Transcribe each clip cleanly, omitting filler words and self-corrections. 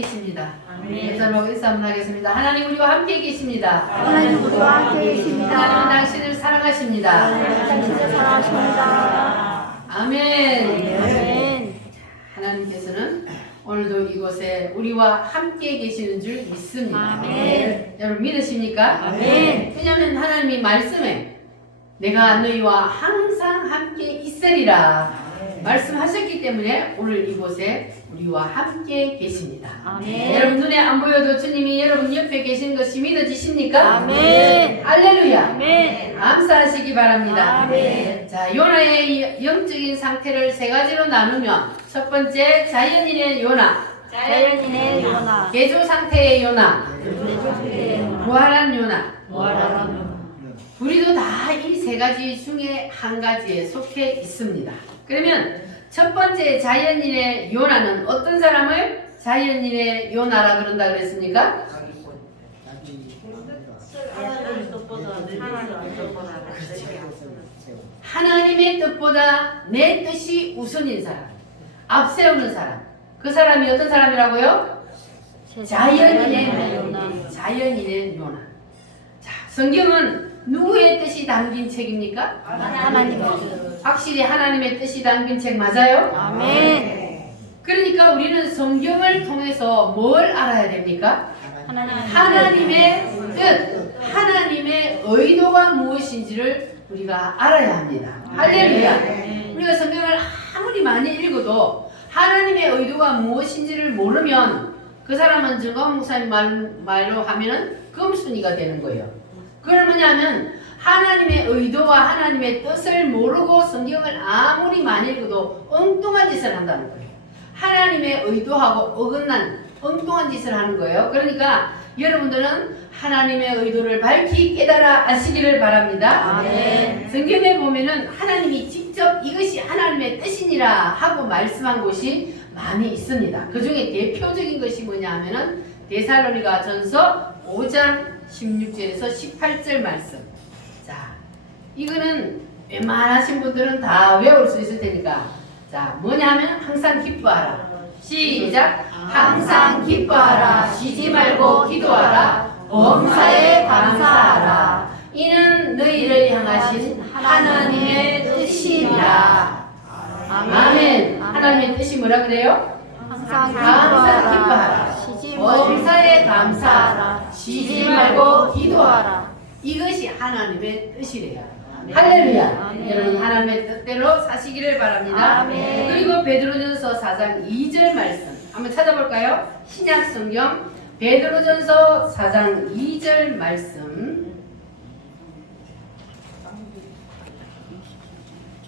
계십니다. 아멘. 서로 인사 한번 하겠습니다. 하나님 우리와 함께 계십니다. 하나님 우리와 함께 계십니다. 하나님은 당신을 사랑하십니다. 당신을 사랑하십니다. 아멘. 아멘. 하나님께서는 오늘도 이곳에 우리와 함께 계시는 줄 믿습니다. 아멘. 여러분 믿으십니까? 아멘. 왜냐하면 하나님이 말씀에 내가 너희와 항상 함께 있으리라 말씀하셨기 때문에 오늘 이곳에 우리와 함께 계십니다. 아멘. 여러분 눈에 안 보여도 주님이 여러분 옆에 계신 것이 믿어지십니까? 아멘. 할렐루야. 아멘. 감사하시기 바랍니다. 아멘. 자, 요나의 영적인 상태를 세 가지로 나누면 첫 번째 자연인의 요나, 자연인의 요나. 개조 상태의 요나, 내조의 요나. 부활한 요나. 부활한 요나. 우리도 다 이 세 가지 중에 한 가지에 속해 있습니다. 그러면 첫 번째 자연인의 요나는 어떤 사람을 자연인의 요나라 그런다 그랬습니까? 하나님의 뜻보다 내 뜻이 우선인 사람, 앞세우는 사람. 그 사람이 어떤 사람이라고요? 자연인의 요나. 자연인의 요나. 자, 성경은 누구의 뜻이 담긴 책입니까? 하나님의 뜻. 확실히 하나님의 뜻이 담긴 책 맞아요? 아멘. 그러니까 우리는 성경을 통해서 뭘 알아야 됩니까? 하나님의 뜻, 하나님의 의도가 무엇인지를 우리가 알아야 합니다. 할렐루야. 우리가 성경을 아무리 많이 읽어도 하나님의 의도가 무엇인지를 모르면 그 사람은 정광 목사님 말로 하면은 금순이가 되는 거예요. 그건 뭐냐면 하나님의 의도와 하나님의 뜻을 모르고 성경을 아무리 많이 읽어도 엉뚱한 짓을 한다는 거예요. 하나님의 의도하고 어긋난 엉뚱한 짓을 하는 거예요. 그러니까 여러분들은 하나님의 의도를 밝히 깨달아 아시기를 바랍니다. 아멘. 성경에 보면은 하나님이 직접 이것이 하나님의 뜻이니라 하고 말씀한 곳이 많이 있습니다. 그 중에 대표적인 것이 뭐냐 하면은 데살로니가 전서 5장 16절에서 18절 말씀. 자, 이거는 웬만하신 분들은 다 외울 수 있을 테니까. 자, 뭐냐 하면 항상 기뻐하라. 시작. 항상 기뻐하라. 쉬지 말고 기도하라. 범사에 감사하라. 이는 너희를 향하신 하나님의 뜻이니라. 아멘. 하나님의 뜻이 뭐라 그래요? 항상 기뻐하라. 기뻐하라. 쉬지 말고 범사에 감사하라. 쉬지 말고 기도하라. 기도하라. 이것이 하나님의 뜻이래요. 할렐루야. 아멘. 여러분 하나님의 뜻대로 사시기를 바랍니다. 아멘. 그리고 베드로전서 4장 2절 말씀 한번 찾아볼까요? 신약 성경 베드로전서 4장 2절 말씀.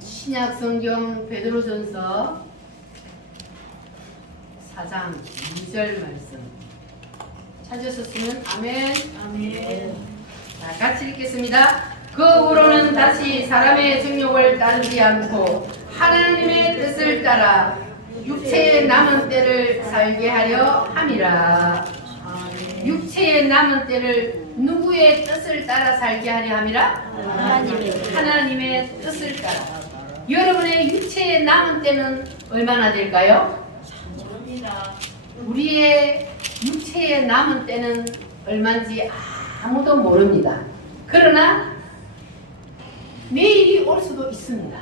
신약 성경 베드로전서 4장 2절 말씀. 찾으셨으면 아멘. 아멘. 자, 같이 읽겠습니다. 그 후로는 다시 사람의 정욕을 따르지 않고 하나님의 뜻을 따라 육체의 남은 때를 살게 하려 함이라. 육체의 남은 때를 누구의 뜻을 따라 살게 하려 함이라? 하나님의 뜻을 따라. 여러분의 육체의 남은 때는 얼마나 될까요? 우리의 육체의 남은 때는 얼마인지 아무도 모릅니다. 그러나 내일이 올 수도 있습니다.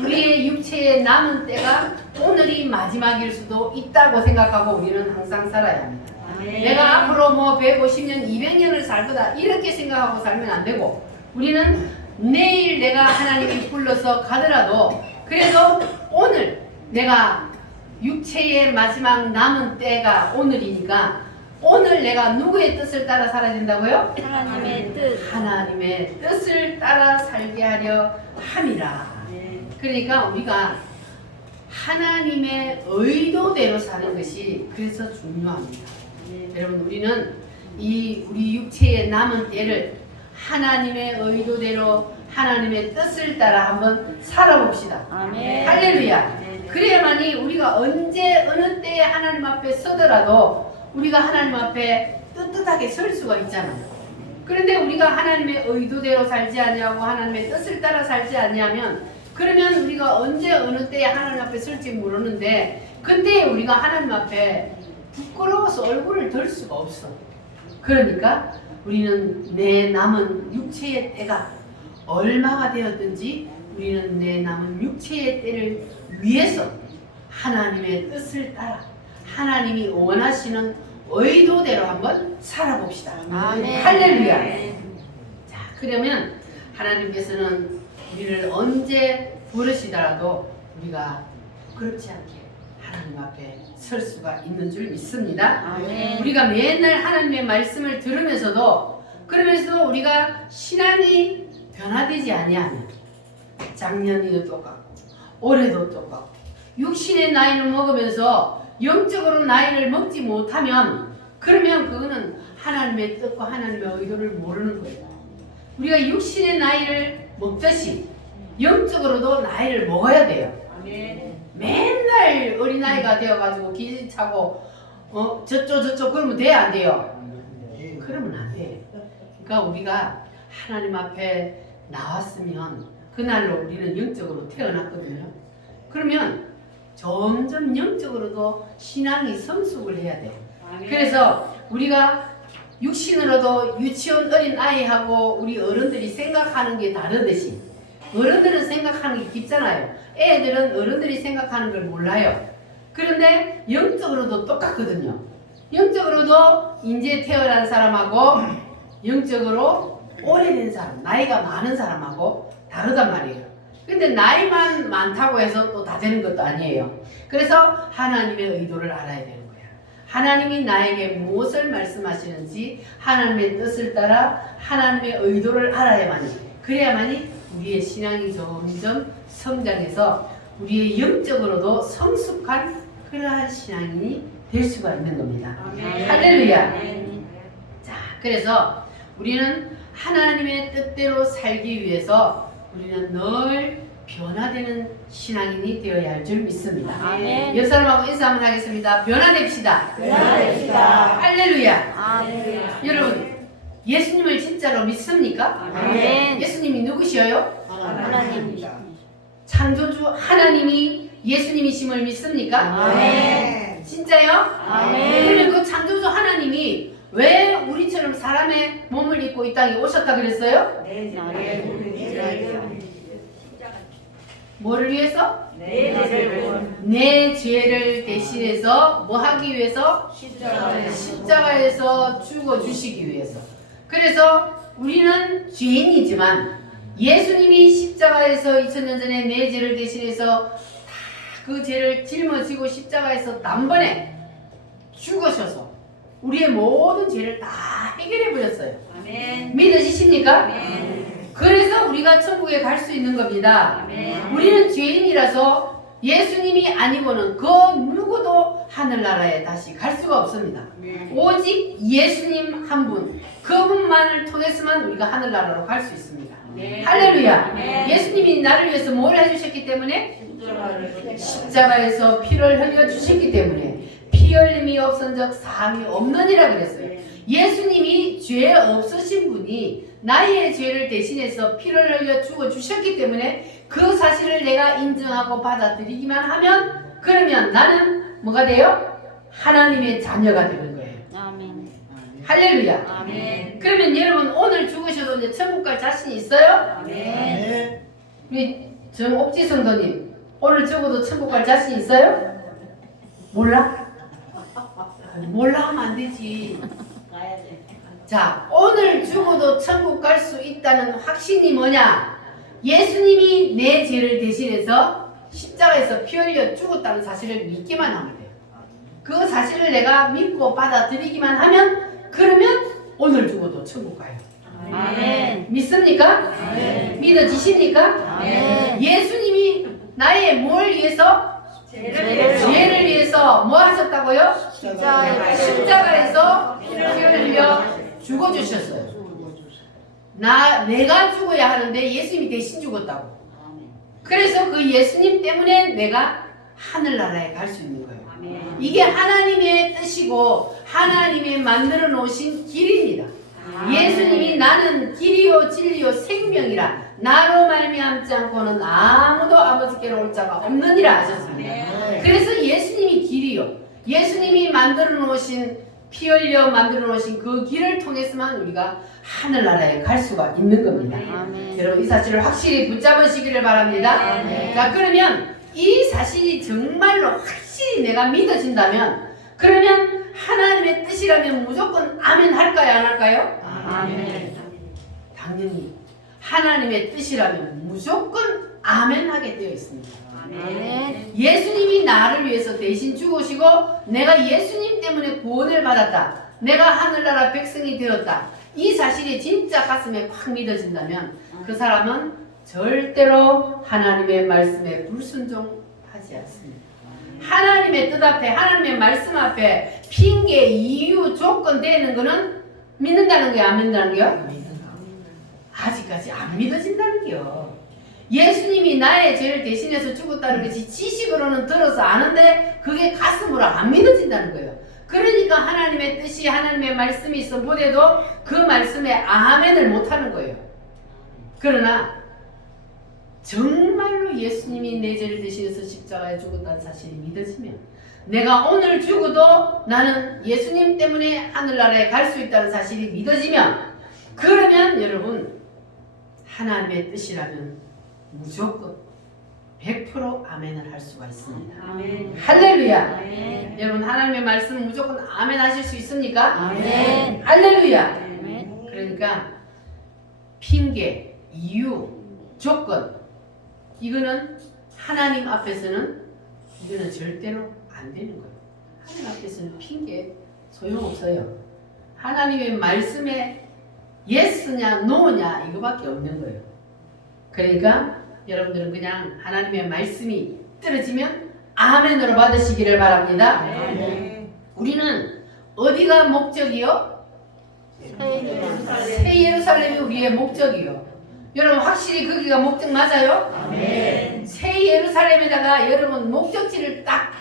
우리의 육체의 남은 때가 오늘이 마지막일 수도 있다고 생각하고 우리는 항상 살아야 합니다. 내가 앞으로 뭐 150년, 200년을 살 거다 이렇게 생각하고 살면 안 되고 우리는 내일 내가 하나님이 불러서 가더라도 그래도 오늘 내가 육체의 마지막 남은 때가 오늘이니까 오늘 내가 누구의 뜻을 따라 살아야 된다고요? 하나님의 뜻. 하나님의 뜻을 따라 살게 하려 함이라. 그러니까 우리가 하나님의 의도대로 사는 것이 그래서 중요합니다. 여러분 우리는 우리 육체의 남은 때를 하나님의 의도대로 하나님의 뜻을 따라 한번 살아봅시다. 아멘. 할렐루야. 그래야만이 우리가 언제 어느 때에 하나님 앞에 서더라도 우리가 하나님 앞에 떳떳하게 설 수가 있잖아요. 그런데 우리가 하나님의 의도대로 살지 아니하고 하나님의 뜻을 따라 살지 아니하면 그러면 우리가 언제 어느 때에 하나님 앞에 설지 모르는데 그때 우리가 하나님 앞에 부끄러워서 얼굴을 들 수가 없어. 그러니까 우리는 내 남은 육체의 때가 얼마가 되었든지 우리는 내 남은 육체의 때를 위해서 하나님의 뜻을 따라 하나님이 원하시는 의도대로 한번 살아봅시다. 아멘. 할렐루야. 자, 그러면 하나님께서는 우리를 언제 부르시더라도 우리가 부끄럽지 않게 하나님 앞에 설 수가 있는 줄 믿습니다. 아멘. 우리가 맨날 하나님의 말씀을 들으면서도 그러면서 우리가 신앙이 변화되지 아니하면 작년에도 똑같고 올해도 똑같고 육신의 나이를 먹으면서 영적으로 나이를 먹지 못하면 그러면 그거는 하나님의 뜻과 하나님의 의도를 모르는 거예요. 우리가 육신의 나이를 먹듯이 영적으로도 나이를 먹어야 돼요. 맨날 어린아이가 되어가지고 기차고 저쪽 그러면 돼야 안 돼요? 그러면 안 돼. 그러니까 우리가 하나님 앞에 나왔으면 그날로 우리는 영적으로 태어났거든요. 그러면 점점 영적으로도 신앙이 성숙을 해야 돼요. 그래서 우리가 육신으로도 유치원 어린 아이하고 우리 어른들이 생각하는 게 다르듯이 어른들은 생각하는 게 깊잖아요. 애들은 어른들이 생각하는 걸 몰라요. 그런데 영적으로도 똑같거든요. 영적으로도 이제 태어난 사람하고 영적으로 오래된 사람, 나이가 많은 사람하고 다르단 말이에요. 근데 나이만 많다고 해서 또 다 되는 것도 아니에요. 그래서 하나님의 의도를 알아야 되는 거예요. 하나님이 나에게 무엇을 말씀하시는지 하나님의 뜻을 따라 하나님의 의도를 알아야만이, 그래야만이 우리의 신앙이 점점 성장해서 우리의 영적으로도 성숙한 그러한 신앙이 될 수가 있는 겁니다. 아멘. 할렐루야. 아멘. 자, 그래서 우리는 하나님의 뜻대로 살기 위해서 우리는 늘 변화되는 신앙인이 되어야 할 줄 믿습니다. 아멘. 옆 사람하고 인사 한번 하겠습니다. 변화됩시다. 변화됩시다. 할렐루야. 아멘. 여러분, 예수님을 진짜로 믿습니까? 아멘. 예수님이 누구시여요? 하나님. 창조주 하나님이 예수님이심을 믿습니까? 아멘. 진짜요? 아멘. 그러면 그 창조주 하나님이 왜 우리처럼 사람의 몸을 입고 이 땅에 오셨다 그랬어요? 뭐를 위해서? 내 죄를 대신해서 뭐 하기 위해서? 십자가에서 죽어주시기 위해서. 그래서 우리는 죄인이지만 예수님이 십자가에서 2000년 전에 내 죄를 대신해서 다 그 죄를 짊어지고 십자가에서 단번에 죽으셔서 우리의 모든 죄를 다 해결해 버렸어요. 믿으시십니까? 그래서 우리가 천국에 갈 수 있는 겁니다. 우리는 죄인이라서 예수님이 아니고는 그 누구도 하늘나라에 다시 갈 수가 없습니다. 오직 예수님 한 분, 그분만을 통해서만 우리가 하늘나라로 갈 수 있습니다. 할렐루야. 예수님이 나를 위해서 뭘 해주셨기 때문에? 십자가에서 피를 흘려주셨기 때문에 피 흘림이 없은적 사함이 없느니라 그랬어요. 예수님이 죄 없으신 분이 나의 죄를 대신해서 피를 흘려 죽어 주셨기 때문에 그 사실을 내가 인정하고 받아들이기만 하면 그러면 나는 뭐가 돼요? 하나님의 자녀가 되는 거예요. 아멘. 할렐루야. 아멘. 그러면 여러분 오늘 죽으셔도 이제 천국 갈 자신 있어요? 아멘. 우리 정옥지 성도님 오늘 죽어도 천국 갈 자신 있어요? 몰라? 몰라 하면 안 되지. 자, 오늘 죽어도 천국 갈 수 있다는 확신이 뭐냐? 예수님이 내 죄를 대신해서 십자가에서 피 흘려 죽었다는 사실을 믿기만 하면 돼요. 그 사실을 내가 믿고 받아들이기만 하면 그러면 오늘 죽어도 천국 가요. 아멘. 믿습니까? 아멘. 믿어지십니까? 아멘. 예수님이 나의 뭘 위해서? 죄를 위해서 뭐 하셨다고요? 십자가에서 피를 흘려 죽어주셨어요. 내가 죽어야 하는데 예수님이 대신 죽었다고. 그래서 그 예수님 때문에 내가 하늘나라에 갈 수 있는 거예요. 이게 하나님의 뜻이고 하나님의 만들어 놓으신 길입니다. 예수님이 나는 길이요 진리요 생명이라 나로 말미암지 않고는 아무도 아버지께로 올 자가 없느니라 하셨습니다. 그래서 예수님이 길이요 예수님이 만들어 놓으신 피 흘려 만들어 놓으신 그 길을 통해서만 우리가 하늘나라에 갈 수가 있는 겁니다. 아멘. 여러분 이 사실을 확실히 붙잡으시기를 바랍니다. 아멘. 자, 그러면 이 사실이 정말로 확실히 내가 믿어진다면 그러면 하나님의 뜻이라면 무조건 아멘 할까요? 안 할까요? 아멘. 당연히 하나님의 뜻이라면 무조건 아멘 하게 되어 있습니다. 아멘. 예수님이 나를 위해서 대신 죽으시고 내가 예수님 때문에 구원을 받았다. 내가 하늘나라 백성이 되었다. 이 사실이 진짜 가슴에 확 믿어진다면 그 사람은 절대로 하나님의 말씀에 불순종하지 않습니다. 하나님의 뜻 앞에 하나님의 말씀 앞에 핑계, 이유, 조건 되는 거는 믿는다는 거야, 안 믿는다는 거야? 아직까지 안 믿어진다는 거요. 예수님이 나의 죄를 대신해서 죽었다는 것이 지식으로는 들어서 아는데 그게 가슴으로 안 믿어진다는 거예요. 그러니까 하나님의 뜻이 하나님의 말씀이 있어 보래도 그 말씀에 아멘을 못하는 거예요. 그러나 정말로 예수님이 내 죄를 대신해서 십자가에 죽었다는 사실이 믿어지면 내가 오늘 죽어도 나는 예수님 때문에 하늘나라에 갈 수 있다는 사실이 믿어지면 그러면 여러분 하나님의 뜻이라면 무조건 100% 아멘을 할 수가 있습니다. 아멘. 할렐루야. 아멘. 여러분 하나님의 말씀 무조건 아멘 하실 수 있습니까? 아멘. 할렐루야. 아멘. 그러니까 핑계, 이유, 조건 이거는 하나님 앞에서는 이거는 절대로 안 되는 거예요. 하나님 앞에서는 핑계 소용없어요. 하나님의 말씀에 예스냐 노냐 이거밖에 없는 거예요. 그러니까 여러분들은 그냥 하나님의 말씀이 떨어지면 아멘으로 받으시기를 바랍니다. 아멘. 우리는 어디가 목적이요? 새 예루살렘이 우리의 목적이요. 여러분 확실히 거기가 목적 맞아요? 아멘. 새 예루살렘에다가 여러분 목적지를 딱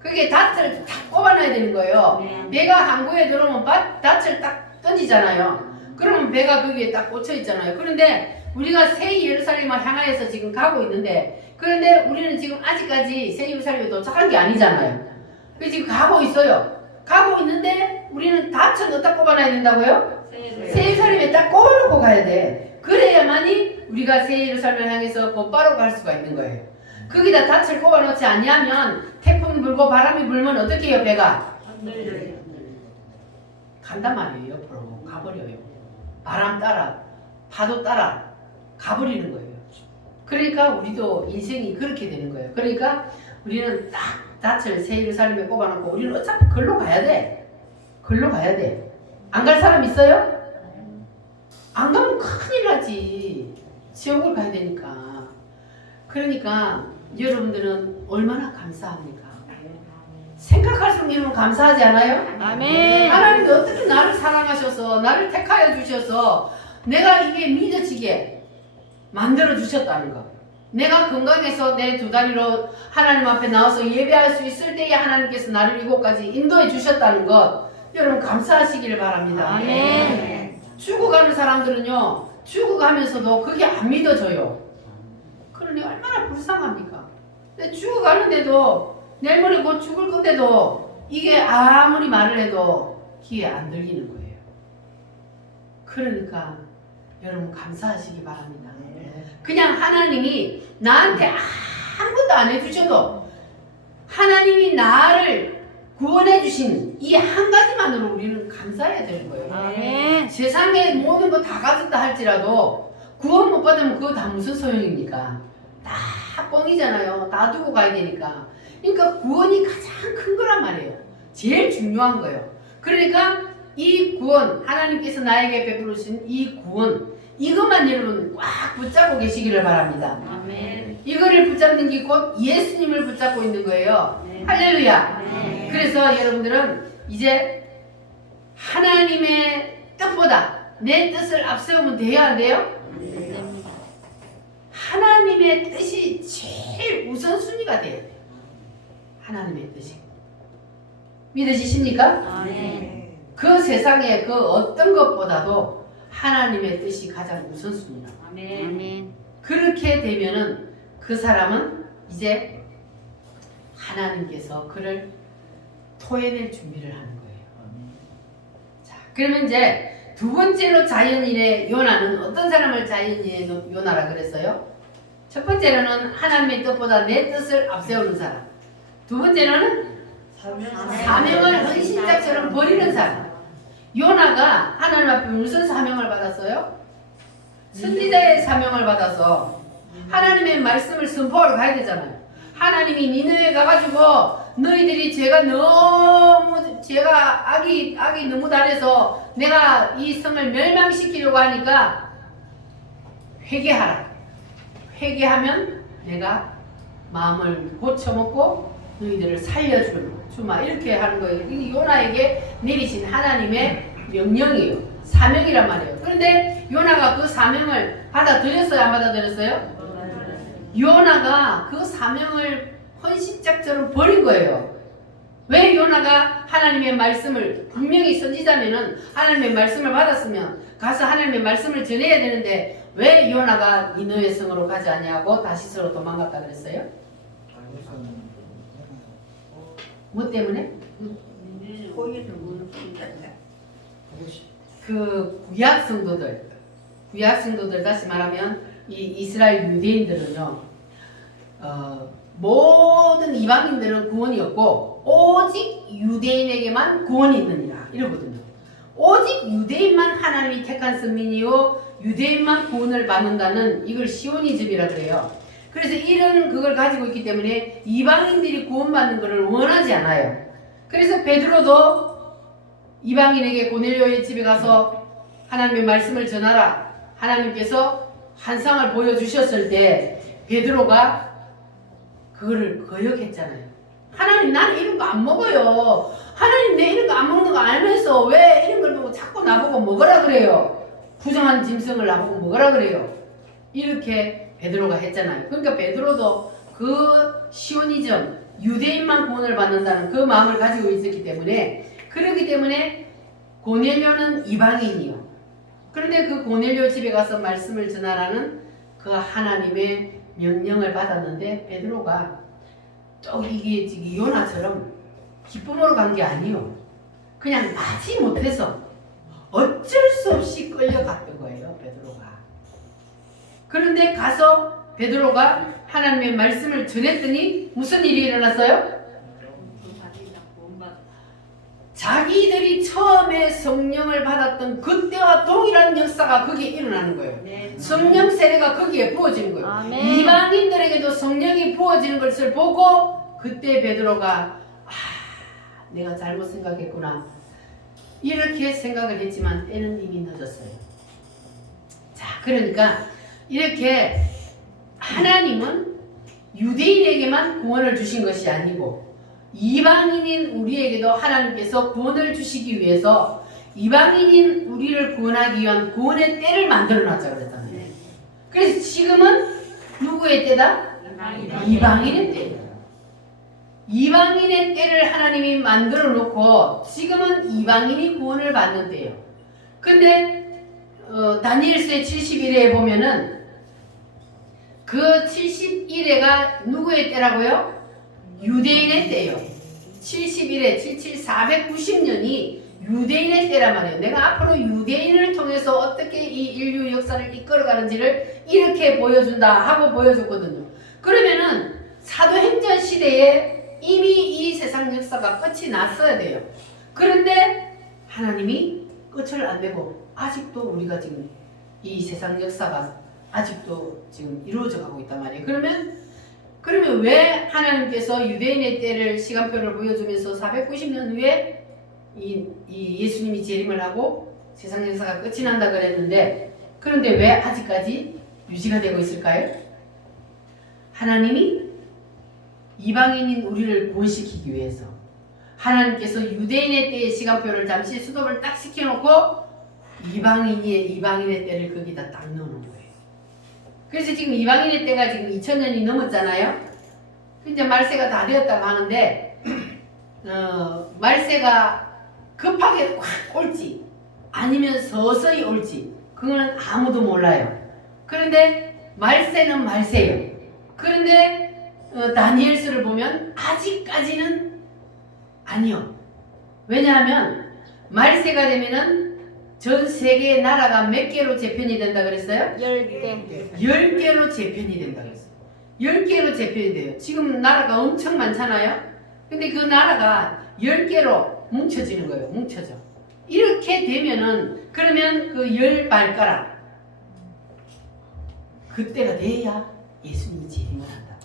그게 닻을 딱 꼽아놔야 되는 거예요. 네. 배가 항구에 들어오면 닻을 딱 던지잖아요. 그러면 배가 거기에 딱 꽂혀 있잖아요. 그런데 우리가 새 예루살렘을 향하여서 지금 가고 있는데 그런데 우리는 지금 아직까지 새 예루살렘에 도착한 게 아니잖아요. 그래서 지금 가고 있어요. 가고 있는데 우리는 닻을 어디다 꼽아놔야 된다고요? 새 예루살렘에 딱 꼽아놓고 가야 돼. 그래야만이 우리가 새 예루살렘을 향해서 곧바로 갈 수가 있는 거예요. 거기다 닻을 꼽아놓지 않냐면 태풍 불고 바람이 불면 어떻게 해요? 배가? 간단 말이에요. 옆으로 가버려요. 바람 따라 파도 따라 가버리는 거예요. 그러니까 우리도 인생이 그렇게 되는 거예요. 그러니까 우리는 딱 닻을 새 예루살렘에 꼽아놓고 우리는 어차피 걸로 가야 돼. 걸로 가야 돼. 안 갈 사람 있어요? 안 가면 큰일 나지. 지옥을 가야 되니까. 그러니까 여러분들은 얼마나 감사합니까? 생각할수록 여러분 감사하지 않아요? 아멘. 하나님이 어떻게 나를 사랑하셔서 나를 택하여 주셔서 내가 이게 믿어지게 만들어 주셨다는 것. 내가 건강해서 내 두 다리로 하나님 앞에 나와서 예배할 수 있을 때에 하나님께서 나를 이곳까지 인도해 주셨다는 것. 여러분 감사하시기를 바랍니다. 아멘. 죽어가는 사람들은요 죽어가면서도 그게 안 믿어져요. 그러니 얼마나 불쌍합니까? 근데 죽어가는데도 내일 모레 곧 죽을 건데도 이게 아무리 말을 해도 귀에 안 들리는 거예요. 그러니까 여러분 감사하시기 바랍니다. 그냥 하나님이 나한테 아무것도 안 해주셔도 하나님이 나를 구원해 주신 이 한 가지만으로 우리는 감사해야 되는 거예요. 아멘. 세상에 모든 거 다 가졌다 할지라도 구원 못 받으면 그거 다 무슨 소용입니까? 다 뻥이잖아요. 다 두고 가야 되니까. 그러니까 구원이 가장 큰 거란 말이에요. 제일 중요한 거예요. 그러니까 이 구원, 하나님께서 나에게 베풀으신 이 구원, 이것만 여러분 꽉 붙잡고 계시기를 바랍니다. 아멘. 이거를 붙잡는 게 곧 예수님을 붙잡고 있는 거예요. 네. 할렐루야. 네. 그래서 여러분들은 이제 하나님의 뜻보다 내 뜻을 앞세우면 돼요, 안 돼요? 됩니다. 하나님의 뜻이 제일 우선순위가 돼야 돼요. 하나님의 뜻이. 믿으시십니까? 아멘. 그 세상의 그 어떤 것보다도 하나님의 뜻이 가장 우선순위다. 아멘. 그렇게 되면은 그 사람은 이제 하나님께서 그를 토해낼 준비를 하는 거예요. 자, 그러면 이제 두 번째로 자연인의 요나는 어떤 사람을 자연인의 요나라 그랬어요? 첫 번째로는 하나님의 뜻보다 내 뜻을 앞세우는 사람. 두 번째로는 사명을 헌신자처럼 버리는 사람. 요나가 하나님 앞에 무슨 사명을 받았어요? 선지자의 사명을 받아서 하나님의 말씀을 선포하러 가야 되잖아요. 하나님이 니느웨에 가가지고 너희들이 죄가 악이 너무 달해서 내가 이 성을 멸망시키려고 하니까 회개하라. 회개하면 내가 마음을 고쳐먹고 너희들을 살려주마. 이렇게 하는 거예요. 이게 요나에게 내리신 하나님의 명령이에요. 사명이란 말이에요. 그런데 요나가 그 사명을 받아들였어요? 안 받아들였어요? 요나가 그 사명을 헌신짝처럼 버린 거예요. 왜 요나가 하나님의 말씀을 분명히 선지자면은 하나님의 말씀을 받았으면 가서 하나님의 말씀을 전해야 되는데 왜 요나가 니느웨 성으로 가지 아니하고 다시스로 도망갔다 그랬어요? 뭐 때문에? 그 구약 성도들 다시 말하면 이 이스라엘 유대인들은요, 모든 이방인들은 구원이 없고 오직 유대인에게만 구원이 있느니라 이러거든요. 오직 유대인만 하나님이 택한 선민이요 유대인만 구원을 받는다는 이걸 시오니즘이라 그래요. 그래서 이런 그걸 가지고 있기 때문에 이방인들이 구원받는 것을 원하지 않아요. 그래서 베드로도 이방인에게 고넬료의 집에 가서 하나님의 말씀을 전하라. 하나님께서 환상을 보여주셨을 때 베드로가 그거를 거역했잖아요. 하나님, 나는 이런 거 안 먹어요. 하나님, 내 이런 거 안 먹는 거 알면서 왜 이런 걸 보고 자꾸 나보고 먹으라 그래요. 부정한 짐승을 나보고 먹으라 그래요. 이렇게 베드로가 했잖아요. 그러니까 베드로도 그 시오니즘, 유대인만 구원을 받는다는 그 마음을 가지고 있었기 때문에, 그렇기 때문에 고넬료는 이방인이요. 그런데 그 고넬료 집에 가서 말씀을 전하라는 그 하나님의 명령을 받았는데 베드로가 또 이게 지금 요나처럼 기쁨으로 간 게 아니요. 그냥 마지 못해서 어쩔 수 없이 끌려갔던 거예요, 베드로가. 그런데 가서 베드로가 하나님의 말씀을 전했더니 무슨 일이 일어났어요? 자기들이 처음에 성령을 받았던 그때와 동일한 역사가 거기에 일어나는 거예요. 성령 세례가 거기에 부어지는 거예요. 아멘. 이방인들에게도 성령이 부어지는 것을 보고 그때 베드로가 내가 잘못 생각했구나 이렇게 생각을 했지만 때는 이미 늦었어요. 자, 그러니까 이렇게 하나님은 유대인에게만 구원을 주신 것이 아니고 이방인인 우리에게도 하나님께서 구원을 주시기 위해서 이방인인 우리를 구원하기 위한 구원의 때를 만들어놨자 그랬잖아요. 그래서 지금은 누구의 때다? 이방인의 때예요. 이방인의 때를 하나님이 만들어 놓고 지금은 이방인이 구원을 받는 때예요. 근데 다니엘서의 71회에 보면은 그 71회가 누구의 때라고요? 유대인의 때예요. 71회, 77, 490년이 유대인의 때란 말이에요. 내가 앞으로 유대인을 통해서 어떻게 이 인류 역사를 이끌어가는지를 이렇게 보여준다 하고 보여줬거든요. 그러면은 사도행전 시대에 이미 이 세상 역사가 끝이 났어야 돼요. 그런데 하나님이 끝을 안 내고 아직도 우리가 지금 이 세상 역사가 아직도 지금 이루어져 가고 있단 말이에요. 그러면 왜 하나님께서 유대인의 때를 시간표를 보여주면서 490년 후에 이 예수님이 재림을 하고 세상 역사가 끝이 난다 그랬는데 그런데 왜 아직까지 유지가 되고 있을까요? 하나님이 이방인인 우리를 구원시키기 위해서 하나님께서 유대인의 때의 시간표를 잠시 스톱을 딱 시켜놓고 이방인의 때를 거기다 딱 넣어놓은 거예요. 그래서 지금 이방인의 때가 지금 2000년이 넘었잖아요. 이제 말세가 다 되었다고 하는데 말세가 급하게 확 올지 아니면 서서히 올지 그거는 아무도 몰라요. 그런데 말세는 말세예요. 그런데 다니엘서를 보면 아직까지는 아니요. 왜냐하면 말세가 되면은 전 세계의 나라가 몇 개로 재편이 된다 그랬어요? 10개. 10개로 재편이 된다 그랬어요. 10개로 재편이 돼요. 지금 나라가 엄청 많잖아요. 근데 그 나라가 10개로 뭉쳐지는 거예요. 뭉쳐져. 이렇게 되면은 그러면 그 10발가락 그때가 돼야 예수님이 재림을 한다.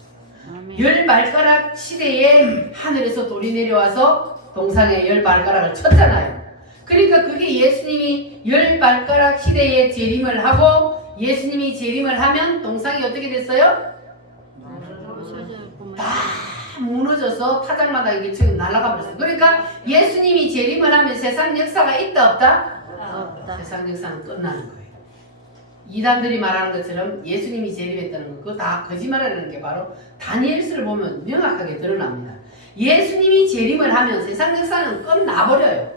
아멘. 10발가락 시대에 하늘에서 돌이 내려와서 동상에 10발가락을 쳤잖아요. 그러니까 그게 예수님이 10발가락 시대에 재림을 하고 예수님이 재림을 하면 동상이 어떻게 됐어요? 다 무너져서 타작마다 이게 지금 날아가 버렸어요. 그러니까 예수님이 재림을 하면 세상 역사가 있다 없다? 없다. 세상 역사는 끝나는 거예요. 이단들이 말하는 것처럼 예수님이 재림했다는 거 그거 다 거짓말이라는 게 바로 다니엘서를 보면 명확하게 드러납니다. 예수님이 재림을 하면 세상 역사는 끝나버려요.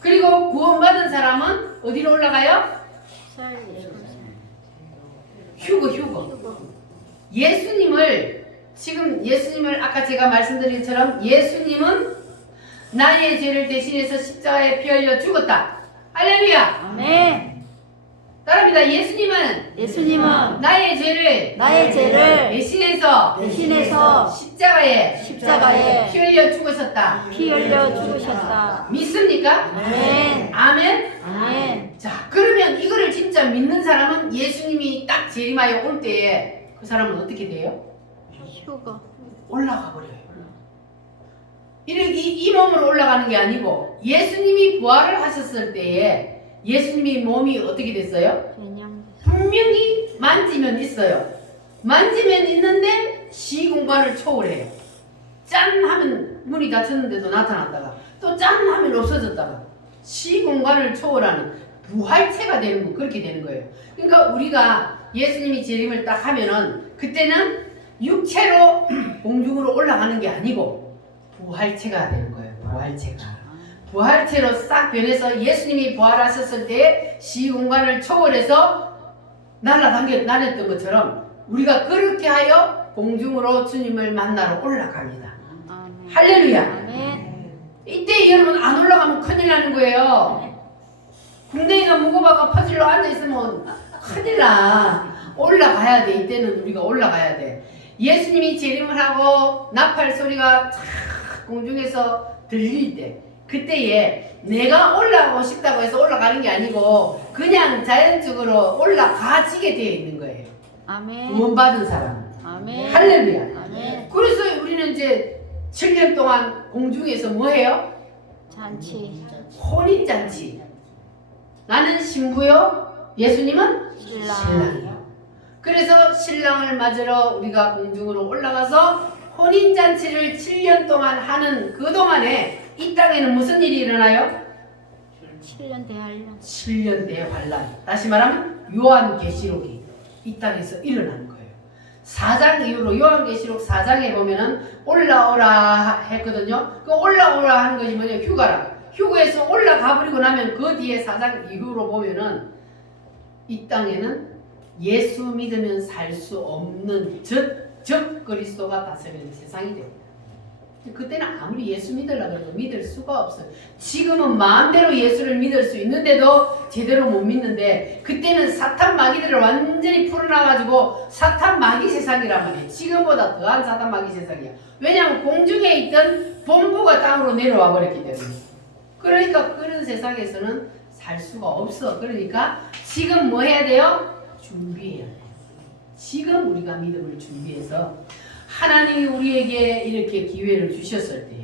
그리고 구원받은 사람은 어디로 올라가요? 휴거. 예수님을 아까 제가 말씀드린 것처럼 예수님은 나의 죄를 대신해서 십자가에 피 흘려 죽었다. 할렐루야. 아멘. 따라합니다. 예수님은 나의 죄를 대신해서 십자가에 피 흘려 죽으셨다. 피 흘려 죽으셨다. 믿습니까? 아멘. 아멘. 아멘. 자, 그러면 이거를 진짜 믿는 사람은 예수님이 딱 재림하여 올 때에 그 사람은 어떻게 돼요? 휴거. 올라가 버려요. 이 몸으로 올라가는 게 아니고 예수님이 부활을 하셨을 때에 예수님이 몸이 어떻게 됐어요? 분명히 만지면 있어요. 만지면 있는데 시공간을 초월해요. 짠 하면 문이 닫혔는데도 나타났다가 또 짠 하면 없어졌다가 시공간을 초월하는 부활체가 되는 거 그렇게 되는 거예요. 그러니까 우리가 예수님이 재림을 딱 하면은 그때는 육체로 공중으로 올라가는 게 아니고 부활체가 되는 거예요. 부활체로 싹 변해서 예수님이 부활하셨을 때 시공간을 초월해서 날았던 것처럼 우리가 그렇게 하여 공중으로 주님을 만나러 올라갑니다. 아멘. 할렐루야. 아멘. 이때 여러분 안 올라가면 큰일 나는 거예요. 궁뎅이가 무거워가 퍼질러 앉아있으면 큰일 나. 올라가야 돼. 이때는 우리가 올라가야 돼. 예수님이 재림을 하고 나팔 소리가 쫙 공중에서 들릴 때 그때에 내가 올라가고 싶다고 해서 올라가는 게 아니고 그냥 자연적으로 올라가지게 되어 있는 거예요. 아멘. 구원받은 사람은. 아멘. 할렐루야. 아멘. 그래서 우리는 이제 7년 동안 공중에서 뭐 해요? 잔치. 혼인잔치. 나는 신부요, 예수님은 신랑이요. 그래서 신랑을 맞으러 우리가 공중으로 올라가서 혼인잔치를 7년 동안 하는 그 동안에 이 땅에는 무슨 일이 일어나요? 7년 대환란. 7년 대환란. 다시 말하면 요한계시록이 이 땅에서 일어나는 거예요. 4장 이후로 요한계시록 4장에 보면은 올라오라 했거든요. 그 올라오라 하는 것이 뭐냐? 휴가라. 휴거에서 올라가 버리고 나면 그 뒤에 4장 이후로 보면은 이 땅에는 예수 믿으면 살 수 없는 적 그리스도가 다스리는 세상이 됩니다. 그때는 아무리 예수 믿으려고 해도 믿을 수가 없어요. 지금은 마음대로 예수를 믿을 수 있는데도 제대로 못 믿는데 그때는 사탄 마귀들을 완전히 풀어놔가지고 사탄 마귀 세상이란 말이에요. 지금보다 더한 사탄 마귀 세상이야. 왜냐하면 공중에 있던 본부가 땅으로 내려와 버렸기 때문에. 그러니까 그런 세상에서는 살 수가 없어. 그러니까 지금 뭐 해야 돼요? 준비해야 돼요. 지금 우리가 믿음을 준비해서 하나님이 우리에게 이렇게 기회를 주셨을 때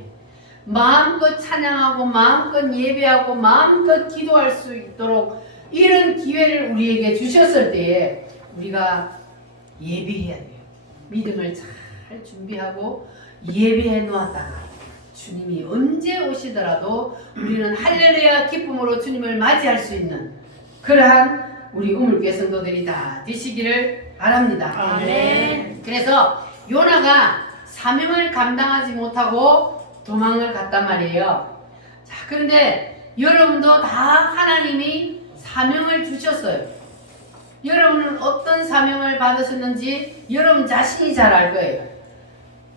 마음껏 찬양하고 마음껏 예배하고 마음껏 기도할 수 있도록 이런 기회를 우리에게 주셨을 때에 우리가 예배해야 돼요. 믿음을 잘 준비하고 예배해 놓았다가 주님이 언제 오시더라도 우리는 할렐루야 기쁨으로 주님을 맞이할 수 있는 그러한 우리 우물교회 성도들이 다 되시기를 바랍니다. 아멘. 그래서 요나가 사명을 감당하지 못하고 도망을 갔단 말이에요. 자, 그런데 여러분도 다 하나님이 사명을 주셨어요. 여러분은 어떤 사명을 받으셨는지 여러분 자신이 잘 알 거예요.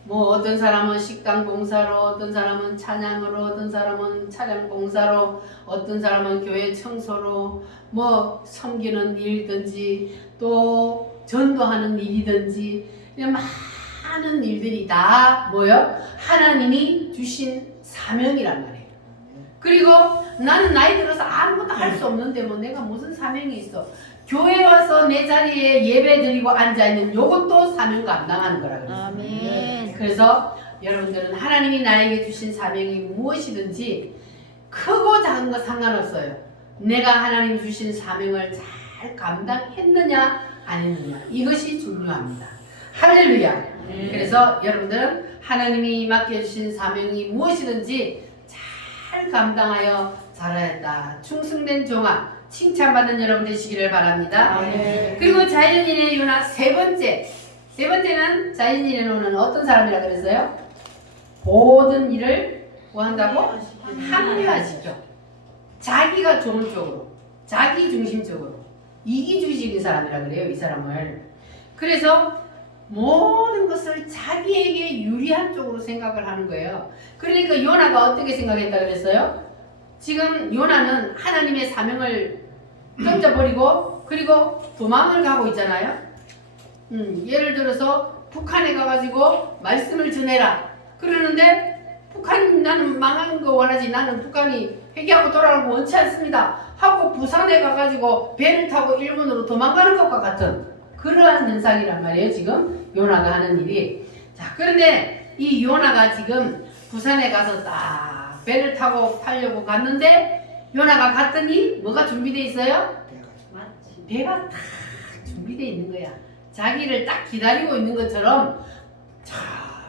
뭐 어떤 사람은 식당 봉사로, 어떤 사람은 찬양으로, 어떤 사람은 차량 봉사로, 어떤 사람은 교회 청소로, 뭐 섬기는 일이든지 또 전도하는 일이든지 이런 많은 일들이 다 뭐요? 하나님이 주신 사명이란 말이에요. 그리고 나는 나이 들어서 아무것도 할 수 없는데 뭐 내가 무슨 사명이 있어? 교회 와서 내 자리에 예배 드리고 앉아있는 요것도 사명 감당하는 거라 그랬어요. 아멘. 그래서 여러분들은 하나님이 나에게 주신 사명이 무엇이든지 크고 작은 거 상관없어요. 내가 하나님 주신 사명을 잘 감당했느냐 안 했느냐 이것이 중요합니다. 할렐루야. 그래서 여러분들은 하나님이 맡겨주신 사명이 무엇이든지 잘 감당하여 자라였다. 충성된 종아 칭찬받는 여러분 되시기를 바랍니다. 그리고 자연인의 요나 세 번째는 자연인의 요나는 어떤 사람이라 그랬어요? 모든 일을 뭐 한다고? 합리화시켜. 자기가 좋은 쪽으로, 자기 중심적으로, 이기주의적인 사람이라 그래요. 이 사람을. 그래서 모든 것을 자기에게 유리한 쪽으로 생각을 하는 거예요. 그러니까 요나가 어떻게 생각했다 그랬어요? 지금 요나는 하나님의 사명을 던져버리고 그리고 도망을 가고 있잖아요. 예를 들어서 북한에 가가지고 말씀을 전해라 그러는데 북한 나는 망한 거 원하지 나는 북한이 회개하고 돌아가는 거 원치 않습니다 하고 부산에 가가지고 배를 타고 일본으로 도망가는 것과 같은 그러한 현상이란 말이에요. 지금 요나가 하는 일이. 자, 그런데 이 요나가 지금 부산에 가서 딱 배를 타고 타려고 갔는데 요나가 갔더니 뭐가 준비되어 있어요? 배가 딱 준비되어 있는 거야. 자기를 딱 기다리고 있는 것처럼 자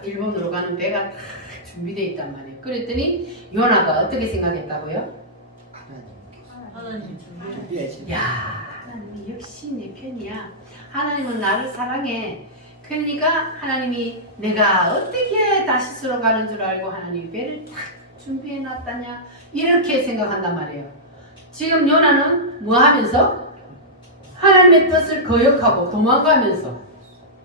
일본으로 가는 배가 딱 준비되어 있단 말이에요. 그랬더니 요나가 어떻게 생각했다고요? 하나님 준비해. 야 하나님이 역시 내 편이야. 하나님은 나를 사랑해. 그러니까 하나님이 내가 어떻게 다시스로 가는 줄 알고 하나님이 배를 딱 준비해 놨다냐 이렇게 생각한단 말이에요. 지금 요나는 뭐 하면서? 하나님의 뜻을 거역하고 도망가면서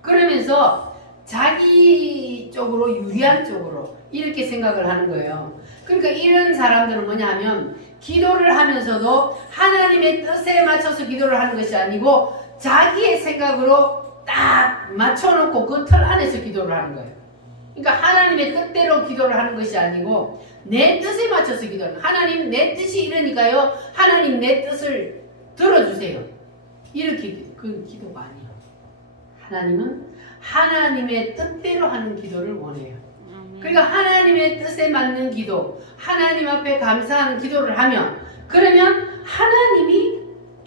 그러면서 자기 쪽으로 유리한 쪽으로 이렇게 생각을 하는 거예요. 그러니까 이런 사람들은 뭐냐 하면 기도를 하면서도 하나님의 뜻에 맞춰서 기도를 하는 것이 아니고 자기의 생각으로 딱 맞춰놓고 그 틀 안에서 기도를 하는 거예요. 그러니까 하나님의 뜻대로 기도를 하는 것이 아니고 내 뜻에 맞춰서 기도하는 거예요. 하나님 내 뜻이 이러니까요. 하나님 내 뜻을 들어주세요. 이렇게 그 기도가 아니에요. 하나님은 하나님의 뜻대로 하는 기도를 원해요. 그러니까 하나님의 뜻에 맞는 기도, 하나님 앞에 감사하는 기도를 하면 그러면 하나님이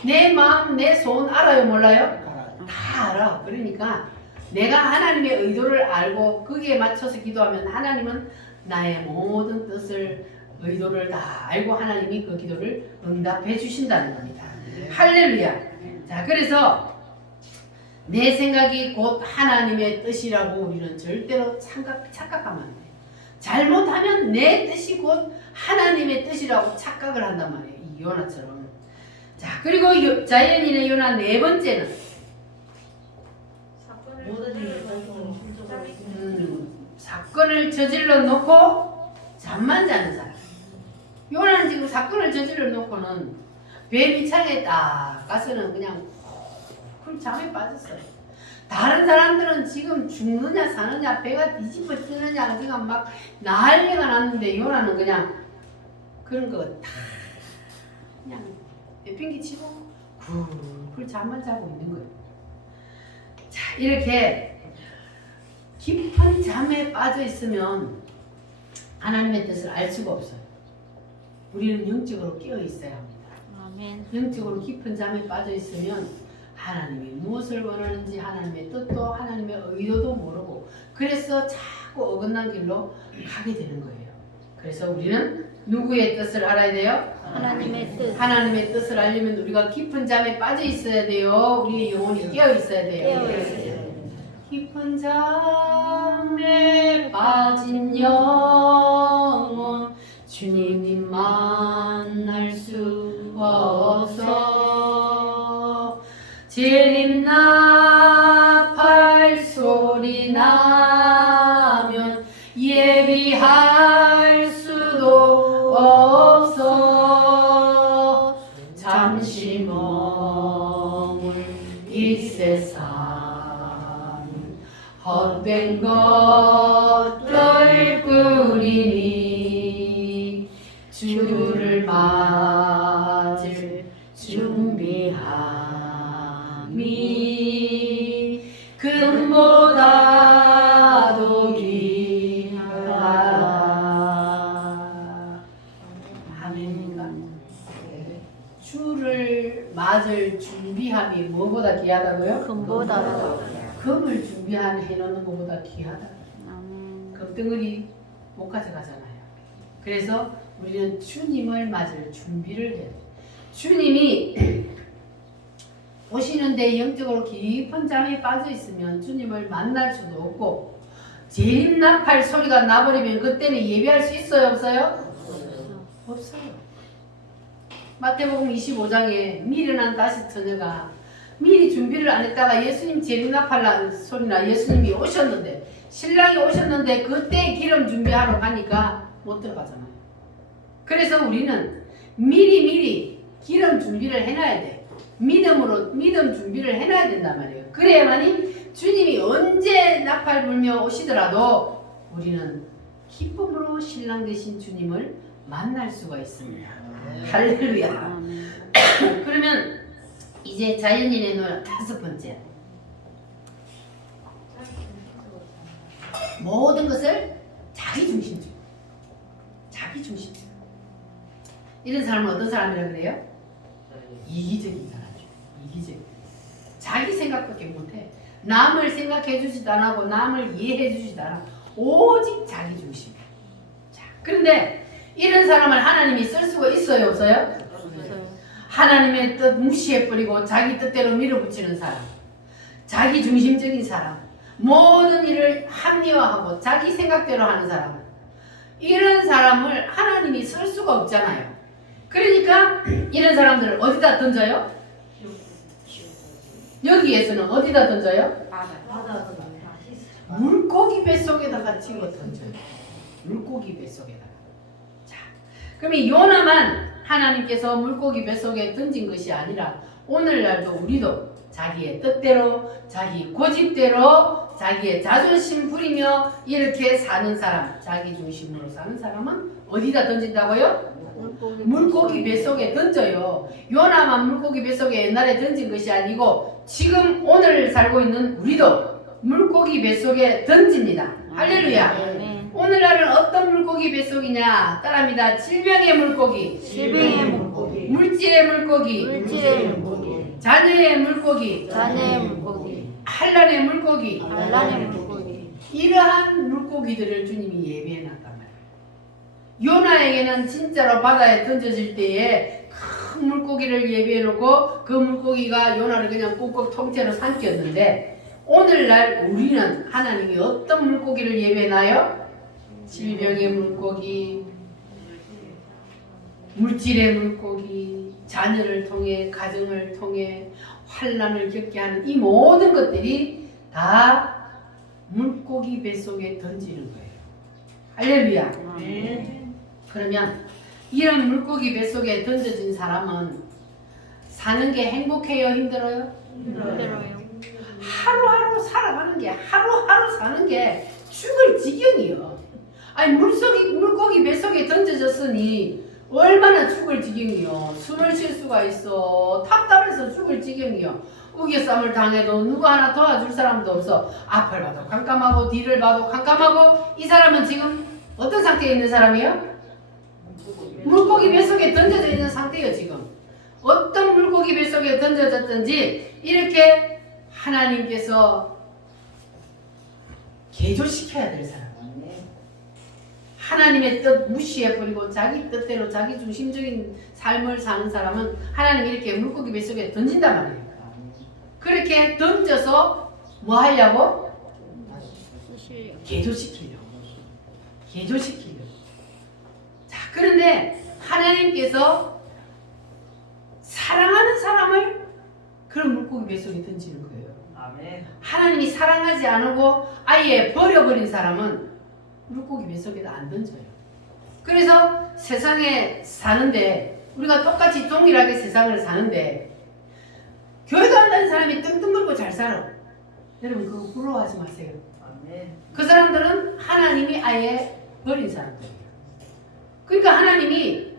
내 마음, 내 소원 알아요, 몰라요? 다 알아. 그러니까 내가 하나님의 의도를 알고 거기에 맞춰서 기도하면 하나님은 나의 모든 뜻을, 의도를 다 알고 하나님이 그 기도를 응답해 주신다는 겁니다. 할렐루야. 자, 그래서 내 생각이 곧 하나님의 뜻이라고 우리는 절대로 착각하면 안 돼요. 잘못하면 내 뜻이 곧 하나님의 뜻이라고 착각을 한단 말이에요. 이 요나처럼. 자, 그리고 자연인의 요나 네 번째는 사건을 저질러 놓고 잠만 자는 사람. 요나는 지금 사건을 저질러 놓고는 배 밑창에 딱 가서는 그냥 쿨 잠에 빠졌어요. 다른 사람들은 지금 죽느냐 사느냐 배가 뒤집어 뜨느냐 지금 막 난리가 났는데 요나는 그냥 그런 거 다 그냥 내팽개 치고 쿨 잠만 자고 있는 거예요. 자, 이렇게 깊은 잠에 빠져 있으면 하나님의 뜻을 알 수가 없어요. 우리는 영적으로 깨어 있어야 합니다. 아멘. 영적으로 깊은 잠에 빠져 있으면 하나님이 무엇을 원하는지 하나님의 뜻도 하나님의 의도도 모르고 그래서 자꾸 어긋난 길로 가게 되는 거예요. 그래서 우리는 누구의 뜻을 알아야 돼요? 하나님의 뜻. 하나님의 뜻을 알려면 우리가 깊은 잠에 빠져 있어야 돼요. 우리의 영혼이 깨어 있어야 돼요. 깨어 있어요. 깊은 잠에 빠진 영혼 주님 만날 수 없어 재림나 발소리 나며 헛된 것들 꾸리니 주를 맞을 준비함이 금보다도 귀하다. 아멘입니까? 주를 맞을 준비함이 뭐보다 귀하다고요? 금보다. 금을 해놓는 것보다 귀하다. 아멘. 금덩어리 못 가져가잖아요. 그래서 우리는 주님을 맞을 준비를 해야 돼요. 주님이 오시는데 영적으로 깊은 잠에 빠져 있으면 주님을 만날 수도 없고, 재림나팔 소리가 나버리면 그때는 예배할 수 있어요, 없어요? 없어요. 마태복음 25장에 미련한 다시 처녀가 미리 준비를 안 했다가 예수님 재림나팔 소리나 예수님이 오셨는데, 신랑이 오셨는데 그때 기름 준비하러 가니까 못 들어가잖아요. 그래서 우리는 미리 기름 준비를 해놔야 돼. 믿음 준비를 해놔야 된단 말이에요. 그래야만이 주님이 언제 나팔 불며 오시더라도 우리는 기쁨으로 신랑 되신 주님을 만날 수가 있습니다. 할렐루야. 아멘. 그러면 이제 자연인의 노래 5번째. 모든 것을 자기중심적. 이런 사람은 어떤 사람이라고 그래요? 이기적인 사람이죠. 이기적. 자기 생각밖에 못해. 남을 생각해 주지도 안 하고 남을 이해해 주지도 않아. 오직 자기 중심. 자, 그런데 이런 사람을 하나님이 쓸 수가 있어요, 없어요? 없어요. 하나님의 뜻 무시해버리고 자기 뜻대로 밀어붙이는 사람, 자기 중심적인 사람, 모든 일을 합리화하고 자기 생각대로 하는 사람, 이런 사람을 하나님이 쓸 수가 없잖아요. 그러니까 이런 사람들을 어디다 던져요? 여기에서는 어디다 던져요? 물고기 뱃속에다가 집어 던져요. 물고기 뱃속에다가. 자, 그럼 이 요나만 하나님께서 물고기 뱃속에 던진 것이 아니라 오늘날도 우리도 자기의 뜻대로, 자기 고집대로, 자기의 자존심 부리며 이렇게 사는 사람, 자기 중심으로 사는 사람은 어디다 던진다고요? 물고기 뱃속에 던져요. 요나만 물고기 뱃속에 옛날에 던진 것이 아니고 지금 오늘 살고 있는 우리도 물고기 뱃속에 던집니다. 할렐루야. 아멘. 오늘날은 어떤 물고기 뱃속이냐? 따라합니다. 질병의 물고기, 질병의 물고기, 물질의 물고기, 물질의 물고기, 자녀의 물고기, 자녀의 물고기, 환란의 물고기, 반란의 물고기. 이러한 물고기들을 주님이 예비해놨단 말이에요. 요나에게는 진짜로 바다에 던져질 때에 큰 물고기를 예비해놓고 그 물고기가 요나를 그냥 꾹꾹 통째로 삼켰는데, 오늘날 우리는 하나님이 어떤 물고기를 예배나요? 질병의 물고기, 물질의 물고기, 자녀를 통해, 가정을 통해 환난을 겪게 하는 이 모든 것들이 다 물고기 뱃속에 던지는 거예요. 할렐루야. 그러면 이런 물고기 뱃속에 던져진 사람은 사는 게 행복해요, 힘들어요? 힘들어요. 하루하루 살아가는 게, 하루하루 사는 게 죽을 지경이요. 아니 물고기 뱃속에 던져졌으니 얼마나 죽을 지경이요. 숨을 쉴 수가 있어. 답답해서 죽을 지경이요. 우겨쌈을 당해도 누가 하나 도와줄 사람도 없어. 앞을 봐도 깜깜하고 뒤를 봐도 깜깜하고. 이 사람은 지금 어떤 상태에 있는 사람이에요? 물고기 뱃속에 던져져 있는 상태예요. 지금 어떤 물고기 뱃속에 던져졌든지 이렇게 하나님께서 개조시켜야 될 사람, 하나님의 뜻 무시해버리고 자기 뜻대로 자기 중심적인 삶을 사는 사람은 하나님이 이렇게 물고기 뱃속에 던진단 말이에요. 그렇게 던져서 뭐 하려고? 개조시키려고. 자, 그런데 하나님께서 사랑하는 사람을 그런 물고기 뱃속에 던지는 거예요. 하나님이 사랑하지 않고 아예 버려버린 사람은 물고기 뱃속에다 안 던져요. 그래서 세상에 사는데, 우리가 똑같이 동일하게 세상을 사는데 교회도 안 다니는 사람이 뜬뜬거리고 잘 살아. 여러분 그거 부러워하지 마세요. 그 사람들은 하나님이 아예 버린 사람들이에요. 그러니까 하나님이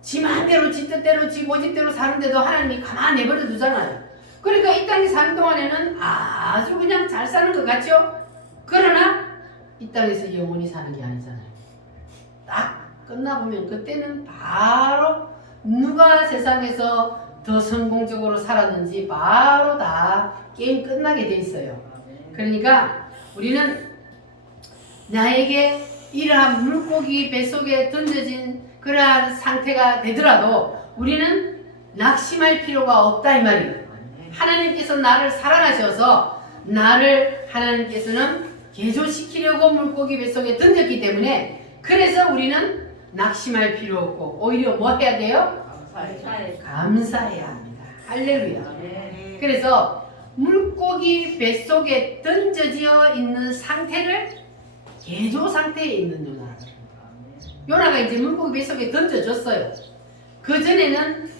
지 마음대로 지 뜻대로 지 고집대로 사는데도 하나님이 가만히 내버려 두잖아요. 그러니까 이 땅에 사는 동안에는 아주 그냥 잘 사는 것 같죠? 그러나 이 땅에서 영원히 사는 게 아니잖아요. 딱 끝나보면 그때는 바로 누가 세상에서 더 성공적으로 살았는지 바로 다 게임 끝나게 돼 있어요. 그러니까 우리는 나에게 이러한 물고기 뱃속에 던져진 그러한 상태가 되더라도 우리는 낙심할 필요가 없다 이 말이에요. 하나님께서 나를 사랑하셔서 나를 하나님께서는 개조시키려고 물고기 뱃속에 던졌기 때문에 그래서 우리는 낙심할 필요 없고 오히려 뭐 해야 돼요? 감사해야 합니다. 할렐루야. 그래서 물고기 뱃속에 던져져 있는 상태를 개조 상태에 있는 요나라. 요나가 이제 물고기 뱃속에 던져졌어요. 그 전에는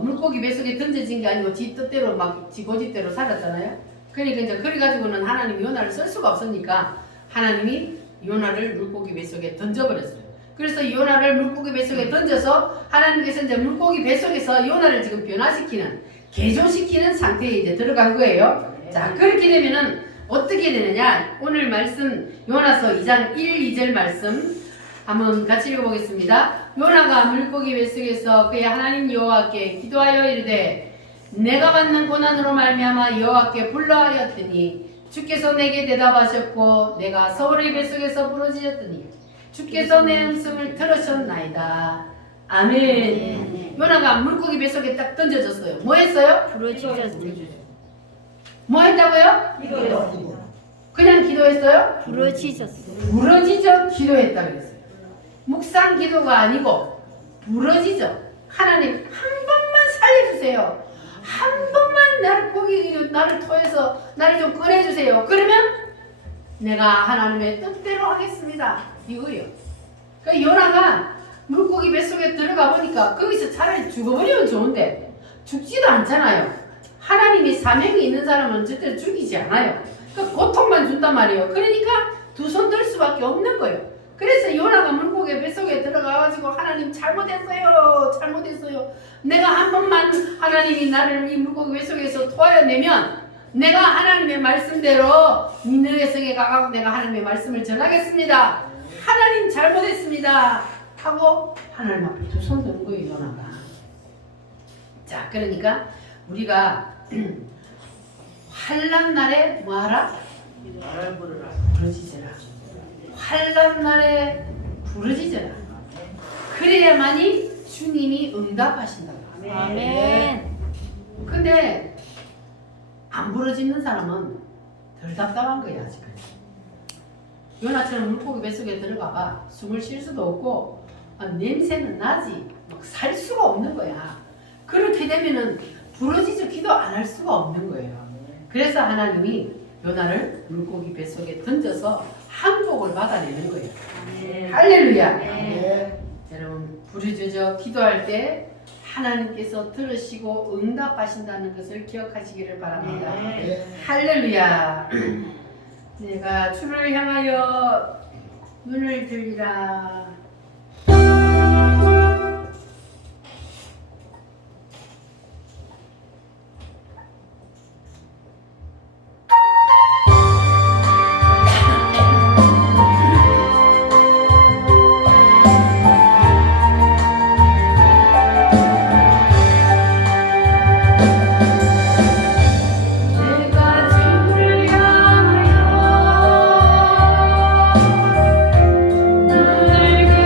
물고기 뱃속에 던져진 게 아니고 지 뜻대로 막 지 고집대로 살았잖아요. 그러니까 이제 그래 가지고는 하나님이 요나를 쓸 수가 없으니까 하나님이 요나를 물고기 뱃속에 던져버렸어요. 그래서 요나를 물고기 뱃속에 던져서 하나님께서 이제 물고기 뱃속에서 요나를 지금 변화시키는 개조시키는 상태에 이제 들어간 거예요. 자, 그렇게 되면은 어떻게 되느냐? 오늘 말씀 요나서 2장 1, 2절 말씀 한번 같이 읽어보겠습니다. 요나가 물고기 뱃속에서 그의 하나님 여호와께 기도하여 이르되 내가 받는 고난으로 말미암아 여호와께 불러하였더니 주께서 내게 대답하셨고 내가 서울의 뱃속에서 부러지었더니 주께서 내 음성을 들으셨나이다. 아멘. 요나가 물고기 뱃속에 딱 던져졌어요. 뭐 했어요? 부러지셨어요. 뭐 했다고요? 그냥 기도했어요? 부러지셨어요. 부러지죠? 기도했다 그랬어요. 묵상 기도가 아니고 부러지죠. 하나님 한 번만 살려주세요. 한 번만 나를 토해서 나를 좀 꺼내주세요. 그러면 내가 하나님의 뜻대로 하겠습니다. 이거요. 그러니까 요나가 물고기 뱃속에 들어가 보니까 거기서 차라리 죽어버리면 좋은데 죽지도 않잖아요. 하나님이 사명이 있는 사람은 절대로 죽이지 않아요. 그러니까 고통만 준단 말이에요. 그러니까 두 손 들 수밖에 없는 거예요. 그래서 요나가 물고기 뱃속에 들어가가지고 하나님 잘못했어요. 내가 한 번만 하나님이 나를 이 물고기 뱃속에서 토하여내면 내가 하나님의 말씀대로 니느웨 성에 가고 내가 하나님의 말씀을 전하겠습니다. 하나님 잘못했습니다. 하고 하나님 앞에 두 손 드는 거예요, 요나가. 자, 그러니까 우리가 환난 날에 뭐하라? 부르짖으라. 환난 날에 부르짖으라. 그래야만이 주님이 응답하신다고. 아멘. 근데 안 부르짖는 사람은 덜 답답한 거야 아직까지. 요나처럼 물고기 뱃속에 들어가봐 숨을 쉴 수도 없고 냄새는 나지 막 살 수가 없는 거야. 그렇게 되면은 부러지죠. 기도 안 할 수가 없는 거예요. 그래서 하나님이 요나를 물고기 뱃속에 던져서 항복을 받아내는 거예요. 할렐루야. 여러분 부르짖어 기도할 때 하나님께서 들으시고 응답하신다는 것을 기억하시기를 바랍니다. 할렐루야. 내가 주를 향하여 눈을 들리라. 늘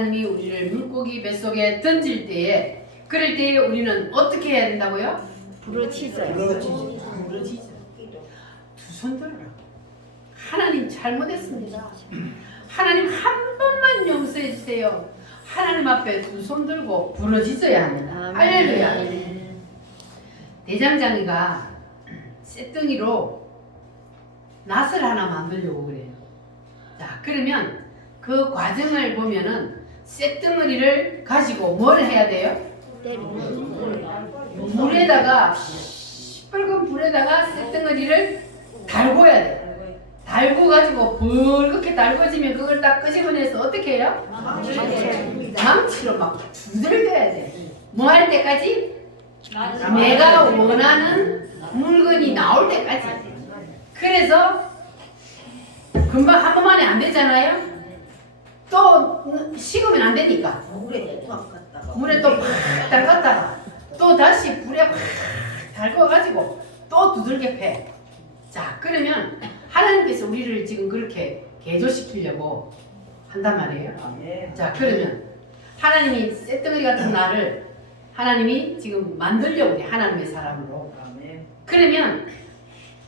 하나님이 우리를 물고기 뱃속에 던질 때에 그럴 때에 우리는 어떻게 해야 된다고요? 부러지죠. 부러지죠. 두 손 들어라. 하나님 잘못했습니다. 하나님 한 번만 용서해 주세요. 하나님 앞에 두 손 들고 부러지져야 합니다. 할렐루야. 대장장이가 쇳덩이로 낫을 하나 만들려고 그래요. 자, 그러면 그 과정을 보면은 쇳덩어리를 가지고 뭘 해야 돼요? 물에다가 시뻘건 불에다가 쇳덩어리를 달궈야 돼요. 달고 가지고 붉게 달궈지면 그걸 딱 끄집어내서 어떻게 해요? 망치로 막 두들겨야 돼. 뭐 할 때까지? 내가 원하는 물건이 나올 때까지. 그래서 금방 한 번만에 안 되잖아요. 또 식으면 안 되니까 물에 또 팍 담갔다가 또 다시 불에 팍 달궈가지고 또 두들겨 패. 자, 그러면 하나님께서 우리를 지금 그렇게 개조시키려고 한단 말이에요. 자, 그러면 하나님이 쇳덩어리 같은 나를 하나님이 지금 만들려고 해. 하나님의 사람으로. 그러면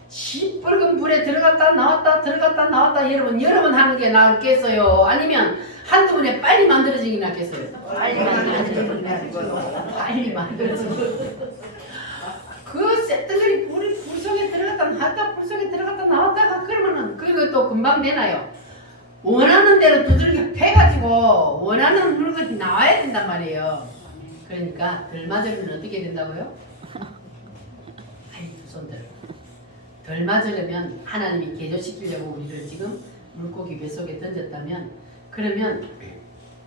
시뻘건 불에 들어갔다 나왔다 들어갔다 나왔다 여러분 하는 게 나을겠어요? 아니면 한두 번에 빨리 만들어지긴 낫겠어요? 빨리 만들어지고 그 쇳덩어리 불 속에 들어갔다 나왔다 불 속에 들어갔다 나왔다가 그러면은 그것도 금방 되나요? 원하는 대로 두들겨 패가지고 원하는 물건이 나와야 된단 말이에요. 그러니까 덜 맞으면 어떻게 된다고요? 아이 두 손 들어. 덜 맞으려면 하나님이 개조시키려고 우리를 지금 물고기 뱃속에 던졌다면 그러면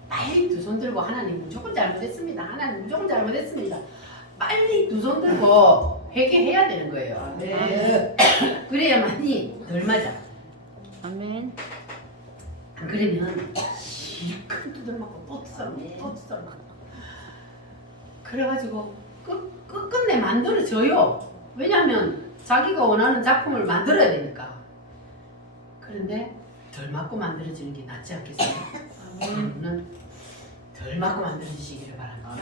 빨리 두 손 들고 하나님 무조건 잘못했습니다. 하나님 무조건 잘못했습니다. 빨리 두 손 들고 회개해야 되는 거예요. 네. 그래야만이 덜 맞아. 아멘. 안 그러면 실컷 두들맞고 또 두들맞고 또 두들맞고 그래가지고 끝끝내 만들어져요. 왜냐하면 자기가 원하는 작품을 만들어야 되니까. 그런데 덜 맞고 만들어지는 게 낫지 않겠어요? 여러분은 덜 맞고 만들어지시기를 바랍니다.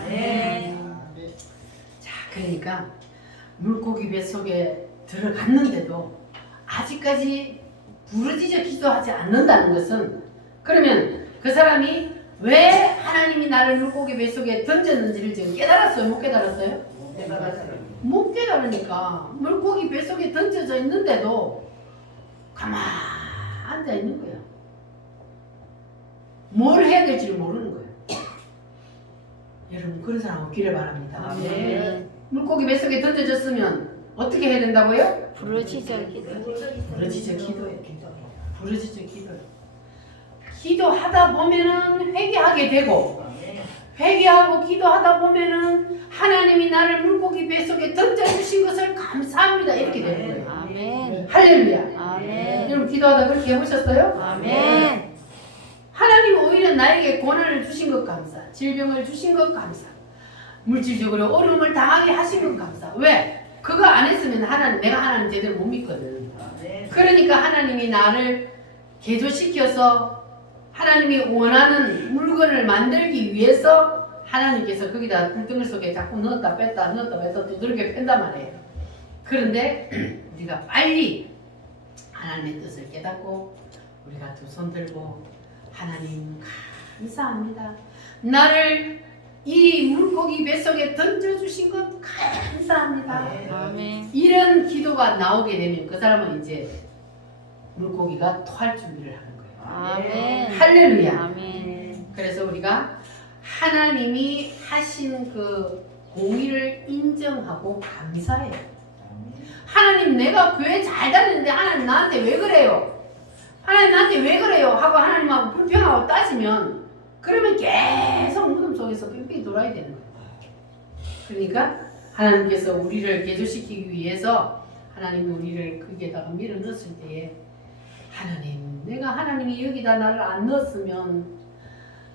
자, 그러니까 물고기 뱃속에 들어갔는데도 아직까지 부르짖어 기도하지 않는다는 것은 그러면 그 사람이 왜 하나님이 나를 물고기 뱃속에 던졌는지를 지금 깨달았어요? 못 깨달았어요? 못 깨달으니까 물고기 뱃속에 던져져 있는데도 가만 앉아 있는 거야. 뭘 해야 될지를 모르는 거예요. 여러분 그런 사람 없기를 바랍니다. 아멘. 물고기 뱃속에 던져졌으면 어떻게 해야 된다고요? 부러지죠. 부르짖어 기도해. 부르짖어 기도해. 기도하다 보면은 회개하게 되고 회개하고 기도하다 보면은 하나님이 나를 물고기 뱃속에 던져주신 것을 감사합니다 이렇게 되는 거예요. 아멘. 할렐루야. 아멘. 여러분 기도하다 그렇게 해보셨어요? 아멘. 하나님 오히려 나에게 고난을 주신 것 감사, 질병을 주신 것 감사, 물질적으로 어려움을 당하게 하신 것 감사. 왜? 그거 안 했으면 내가 하나님 제대로 못 믿거든. 그러니까 하나님이 나를 개조시켜서 하나님이 원하는 물건을 만들기 위해서 하나님께서 거기다 불덩이 속에 자꾸 넣었다 뺐다 두들겨 뺀단 말이에요. 그런데 우리가 빨리 하나님의 뜻을 깨닫고 우리가 두 손 들고 하나님 감사합니다. 나를 이 물고기 뱃속에 던져주신 것 감사합니다. 아멘. 이런 기도가 나오게 되면 그 사람은 이제 물고기가 토할 준비를 하는 거예요. 아멘. 할렐루야. 아멘. 그래서 우리가 하나님이 하신 그 공의를 인정하고 감사해요. 하나님 내가 교회 잘 다니는데 하나님 나한테 왜 그래요? 하나님 나한테 왜 그래요? 하고 하나님하고 불평하고 따지면 그러면 계속 무덤 속에서 뺑뺑이 돌아야 되는 거예요. 그러니까 하나님께서 우리를 개조시키기 위해서 하나님이 우리를 거기에다가 밀어 넣었을 때에 하나님 내가 하나님이 여기다 나를 안 넣었으면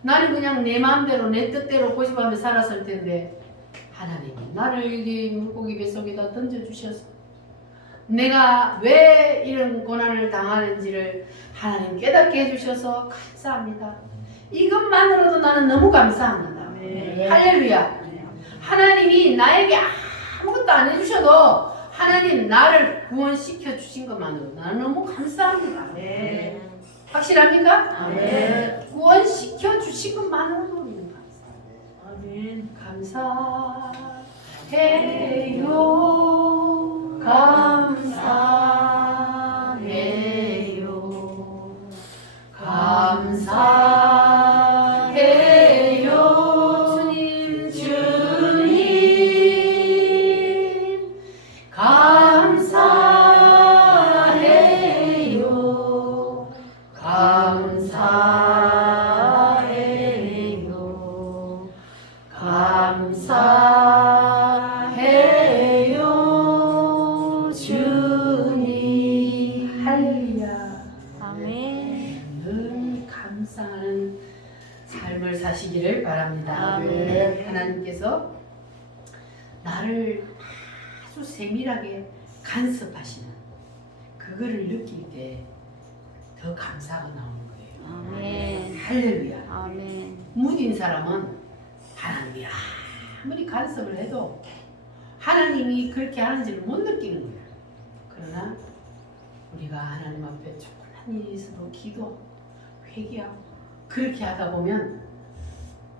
나는 그냥 내 마음대로 내 뜻대로 고집하며 살았을 텐데 하나님이 나를 여기 물고기 뱃속에다 던져주셔서 내가 왜 이런 고난을 당하는지를 하나님 깨닫게 해주셔서 감사합니다. 이것만으로도 나는 너무 감사합니다. 네. 할렐루야. 하나님이 나에게 아무것도 안 해주셔도 하나님 나를 구원시켜 주신 것만으로도 나는 너무 감사합니다. 네. 확실합니까? 아멘. 구원시켜 주신 것만으로도 우리는 감사. 아멘. 감사해요. 감사해요. 감사해요. 주님, 주님. 감사해요. 감사해요. 감사해요. 주님. 할렐루야. 아멘. 늘 감사하는 삶을 사시기를 바랍니다. 아멘. 하나님께서 나를 아주 세밀하게 간섭하시는 그거를 느낄 때 더 감사가 나오는 거예요. 아멘. 할렐루야. 아멘. 무딘 사람은 하나님이 아무리 간섭을 해도 하나님이 그렇게 하는지를 못 느끼는 거예요. 그러나 우리가 하나님 앞에 조그만 일이 있어도 기도, 회개하고 그렇게 하다 보면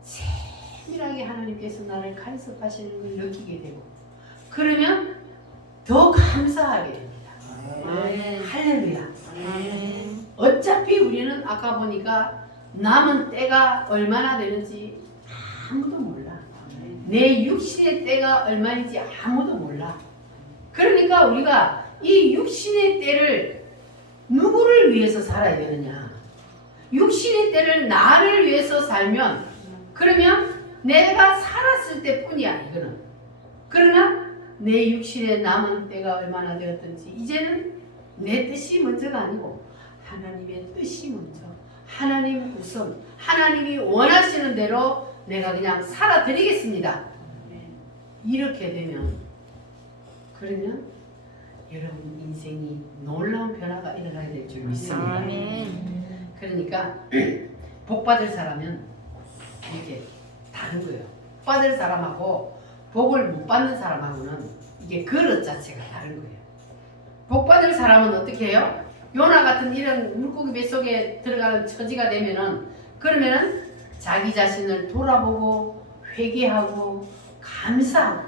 세밀하게 하나님께서 나를 간섭하시는 걸 느끼게 되고 그러면 더 감사하게 됩니다. 아멘. 할렐루야. 아멘. 어차피 우리는 아까 보니까 남은 때가 얼마나 되는지 아무도 몰라. 내 육신의 때가 얼마인지 아무도 몰라. 그러니까 우리가 이 육신의 때를 누구를 위해서 살아야 되느냐? 육신의 때를 나를 위해서 살면 그러면 내가 살았을 때뿐이야 이거는. 그러나 내 육신에 남은 때가 얼마나 되었든지 이제는 내 뜻이 먼저가 아니고 하나님의 뜻이 먼저. 하나님 우선. 하나님이 원하시는 대로 내가 그냥 살아드리겠습니다. 이렇게 되면 그러면 여러분 인생이 놀라운 변화가 일어나게 될 줄 믿습니다. 아멘. 그러니까 복 받을 사람은 이게 다른 거예요. 복 받을 사람하고 복을 못 받는 사람하고는 이게 그릇 자체가 다른 거예요. 복 받을 사람은 어떻게 해요? 요나 같은 이런 물고기 뱃속에 들어가는 처지가 되면은 그러면은 자기 자신을 돌아보고 회개하고 감사하고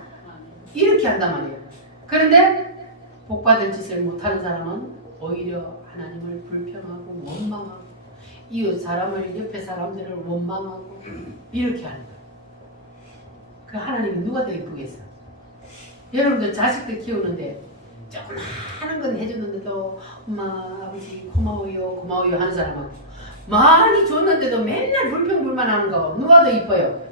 이렇게 한단 말이에요. 그런데 복 받을 짓을 못하는 사람은 오히려 하나님을 불평하고 원망하고 이웃 사람을 옆에 사람들을 원망하고 이렇게 하는 거예요. 그 하나님이 누가 더 이쁘겠어? 여러분들 자식들 키우는데 조금 하는 건 해줬는데도 엄마 아버지 고마워요 고마워요 하는 사람하고 많이 줬는데도 맨날 불평불만하는 거 누가 더 이뻐요?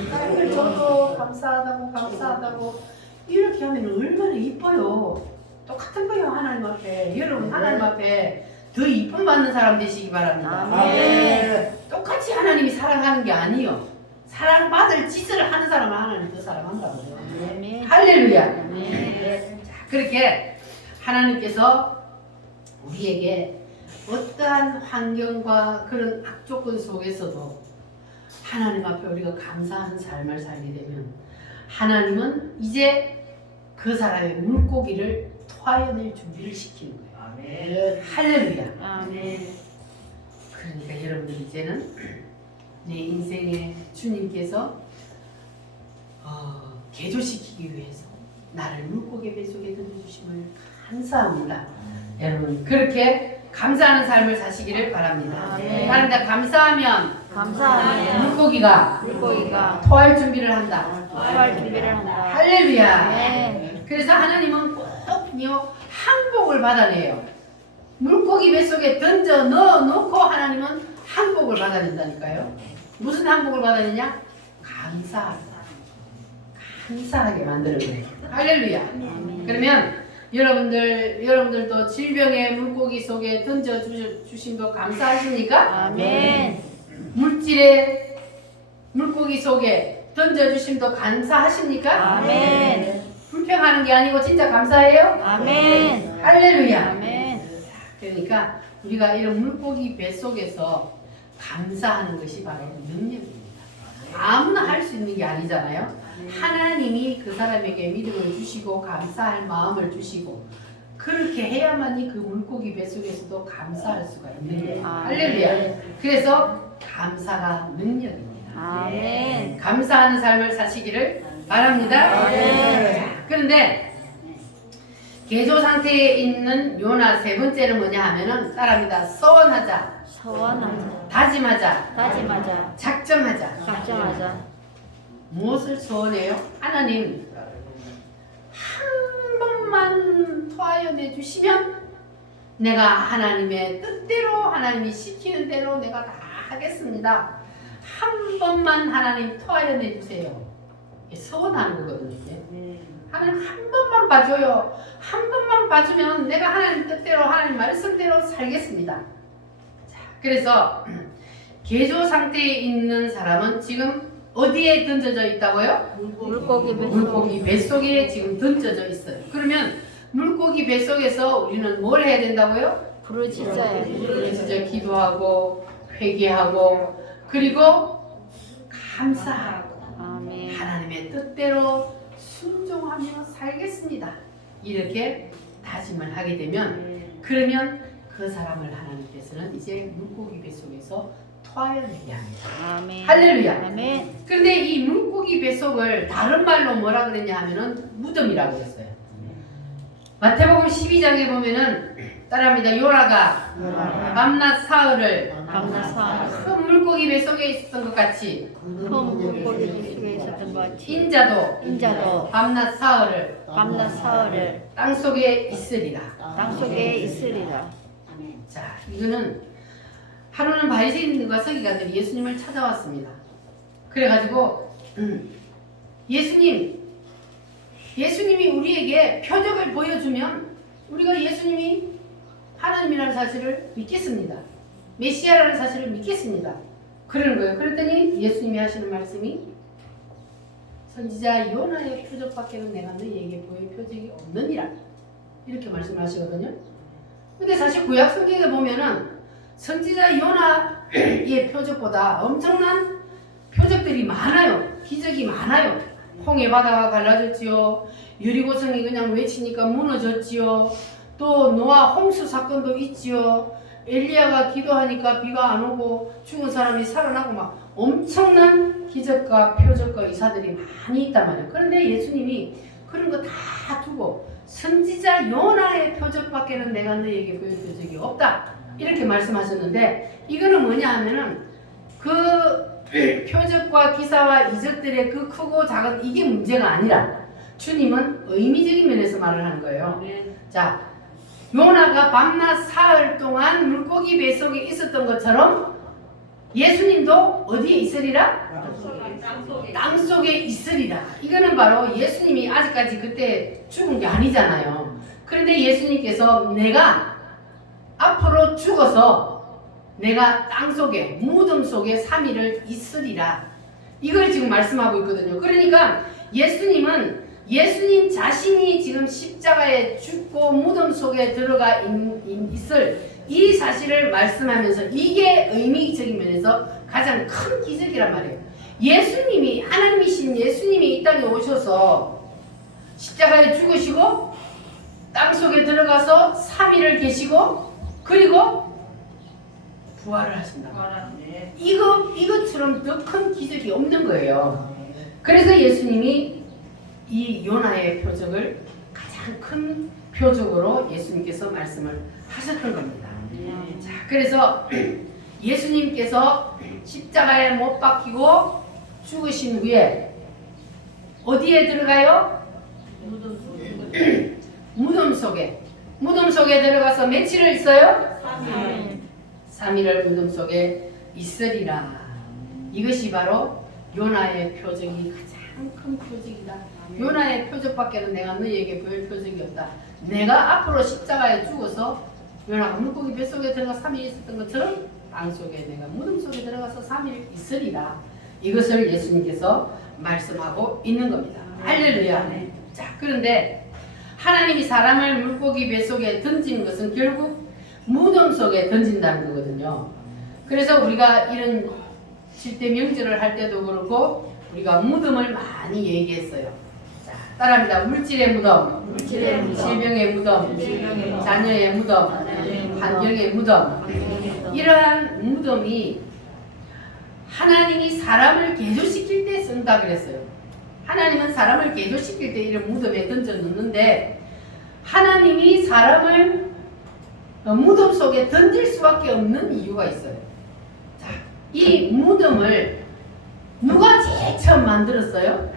이걸 줘도 감사하다고 이렇게 하면 얼마나 이뻐요. 똑같은 거예요. 하나님 앞에. 여러분 하나님 앞에 더 이쁨 받는 사람 되시기 바랍니다. 아멘. 똑같이 하나님이 사랑하는 게 아니요. 사랑받을 짓을 하는 사람은 하나님 더 사랑한다고요. 아멘. 할렐루야. 아멘. 자, 그렇게 하나님께서 우리에게 어떠한 환경과 그런 악조건 속에서도 하나님 앞에 우리가 감사하는 삶을 살게 되면 하나님은 이제 그 사람의 물고기를 토하여낼 준비를 시키는 거예요. 아멘. 할렐루야. 아멘. 그러니까 여러분들 이제는 내 인생에 주님께서 개조시키기 위해서 나를 물고기 뱃속에 던져주심을 감사합니다. 여러분 그렇게 감사하는 삶을 사시기를 바랍니다. 아멘. 다른 데 감사하면 감사하면 물고기가 물고기가 토할 준비를 한다. 토할 준비를 한다. 할렐루야. 아멘. 그래서 하나님은 꼭요 항복을 받아내요. 물고기 뱃속에 던져 넣어놓고 하나님은 항복을 받아낸다니까요. 무슨 항복을 받아내냐? 감사하게 만드는 거예요. 할렐루야. 그러면 여러분들도 질병의 물고기 속에 던져 주심도 감사하십니까? 아멘. 물질의 물고기 속에 던져 주심도 감사하십니까? 아멘. 불평하는 게 아니고 진짜 감사해요? 아멘. 할렐루야. 아멘. 그러니까 우리가 이런 물고기 뱃속에서 감사하는 것이 바로 능력입니다. 아무나 할 수 있는 게 아니잖아요. 하나님이 그 사람에게 믿음을 주시고 감사할 마음을 주시고 그렇게 해야만이 그 물고기 뱃속에서도 감사할 수가 있는 거예요. 할렐루야. 그래서 감사가 능력입니다. 아멘. 감사하는 삶을 사시기를 바랍니다. 자, 그런데 개조 상태에 있는 요나 세 번째는 뭐냐 하면은 따라합니다. 서원하자, 서원하자. 다짐하자, 다짐하자. 작정하자. 작정하자. 무엇을 소원해요? 하나님 한 번만 토하여 주시면 내가 하나님의 뜻대로 하나님이 시키는 대로 내가 다 하겠습니다. 한 번만 하나님 토하여 주세요. 소원하는 거거든요. 이게. 하나님 한 번만 봐줘요. 한 번만 봐주면 내가 하나님 뜻대로 하나님 말씀대로 살겠습니다. 자, 그래서 개조 상태에 있는 사람은 지금 어디에 던져져 있다고요? 물고기 뱃속에 지금 던져져 있어요. 그러면 물고기 뱃속에서 우리는 뭘 해야 된다고요? 부르짖어야 진짜 기도하고 회개하고 그리고 감사하고 아멘. 하나님의 뜻대로 순종하며 살겠습니다. 이렇게 다짐을 하게 되면 그러면 그 사람을 하나님께서는 이제 물고기 뱃속에서 토하여내게 합니다. 아멘. 할렐루야. 아멘. 그런데 이 물고기 뱃속을 다른 말로 뭐라 그랬냐 하면은 무덤이라고 했어요. 마태복음 12장에 보면은 따라합니다. 요나가 밤낮 사흘을 밤낮 그 물고기 뱃속에 있었던 것 같이 물고기 속에 있었던 것 같이 인자도 밤낮 사흘을 밤낮 사흘을 땅속에 있으리라. 땅속에 있으리라. 자, 이거는 하루는 바리새인들과 서기관들이 예수님을 찾아왔습니다. 그래가지고 예수님이 우리에게 표적을 보여주면 우리가 예수님이 하나님이라는 사실을 믿겠습니다. 메시아라는 사실을 믿겠습니다. 그러는 거예요. 그랬더니 예수님이 하시는 말씀이 선지자 요나의 표적밖에는 내가 너희에게 보일 표적이 없느니라. 이렇게 말씀하시거든요. 근데 사실 구약 성경에 보면은 선지자 요나의 표적보다 엄청난 표적들이 많아요. 기적이 많아요. 홍해 바다가 갈라졌지요. 여리고성이 그냥 외치니까 무너졌지요. 또 노아 홍수 사건도 있지요. 엘리야가 기도하니까 비가 안 오고 죽은 사람이 살아나고 막 엄청난 기적과 표적과 이사들이 많이 있단 말이에요. 그런데 예수님이 그런 거 다 두고 선지자 요나의 표적밖에는 내가 너희에게 보일 표적이 없다. 이렇게 말씀하셨는데 이거는 뭐냐 하면은 그 표적과 기사와 이적들의 그 크고 작은 이게 문제가 아니라 주님은 의미적인 면에서 말을 하는 거예요. 자, 요나가 밤낮 사흘 동안 물고기 뱃속에 있었던 것처럼 예수님도 어디에 있으리라? 땅속에 있으리라. 이거는 바로 예수님이 아직까지 그때 죽은 게 아니잖아요. 그런데 예수님께서 내가 앞으로 죽어서 내가 땅속에 무덤 속에 3일을 있으리라. 이걸 지금 말씀하고 있거든요. 그러니까 예수님은 예수님 자신이 지금 십자가에 죽고 무덤 속에 들어가 있을 이 사실을 말씀하면서 이게 의미적인 면에서 가장 큰 기적이란 말이에요. 예수님이 하나님이신 예수님이 이 땅에 오셔서 십자가에 죽으시고 땅속에 들어가서 3일을 계시고 그리고 부활을 하신다. 이것처럼 더 큰 기적이 없는 거예요. 그래서 예수님이 이 요나의 표적을 가장 큰 표적으로 예수님께서 말씀을 하셨던 겁니다. 자, 그래서 예수님께서 십자가에 못 박히고 죽으신 후에 어디에 들어가요? 무덤 속에 들어가서 며칠을 있어요? 3일을 무덤 속에 있으리라. 이것이 바로 요나의 표적이 가장 큰 표적이다. 요나의 표적밖에는 내가 너희에게 보일 표적이 없다. 내가 앞으로 십자가에 죽어서 요나가 물고기 뱃속에 들어가 3일 있었던 것처럼 땅속에 내가 무덤 속에 들어가서 3일 있으리라. 이것을 예수님께서 말씀하고 있는 겁니다. 할렐루야. 자, 그런데 하나님이 사람을 물고기 뱃속에 던진 것은 결국 무덤 속에 던진다는 거거든요. 그래서 우리가 이런 7대 명절을 할 때도 그렇고 우리가 무덤을 많이 얘기했어요. 자, 따라합니다. 물질의 무덤, 물질의 무덤, 질병의 무덤, 질병의 무덤, 자녀의 무덤, 자녀의 무덤, 환경의 무덤. 이러한 무덤이 하나님이 사람을 개조시킬 때 쓴다 그랬어요. 하나님은 사람을 개조시킬 때 이런 무덤에 던져 놓는데 하나님이 사람을 무덤 속에 던질 수밖에 없는 이유가 있어요. 자, 이 무덤을 누가 제일 처음 만들었어요?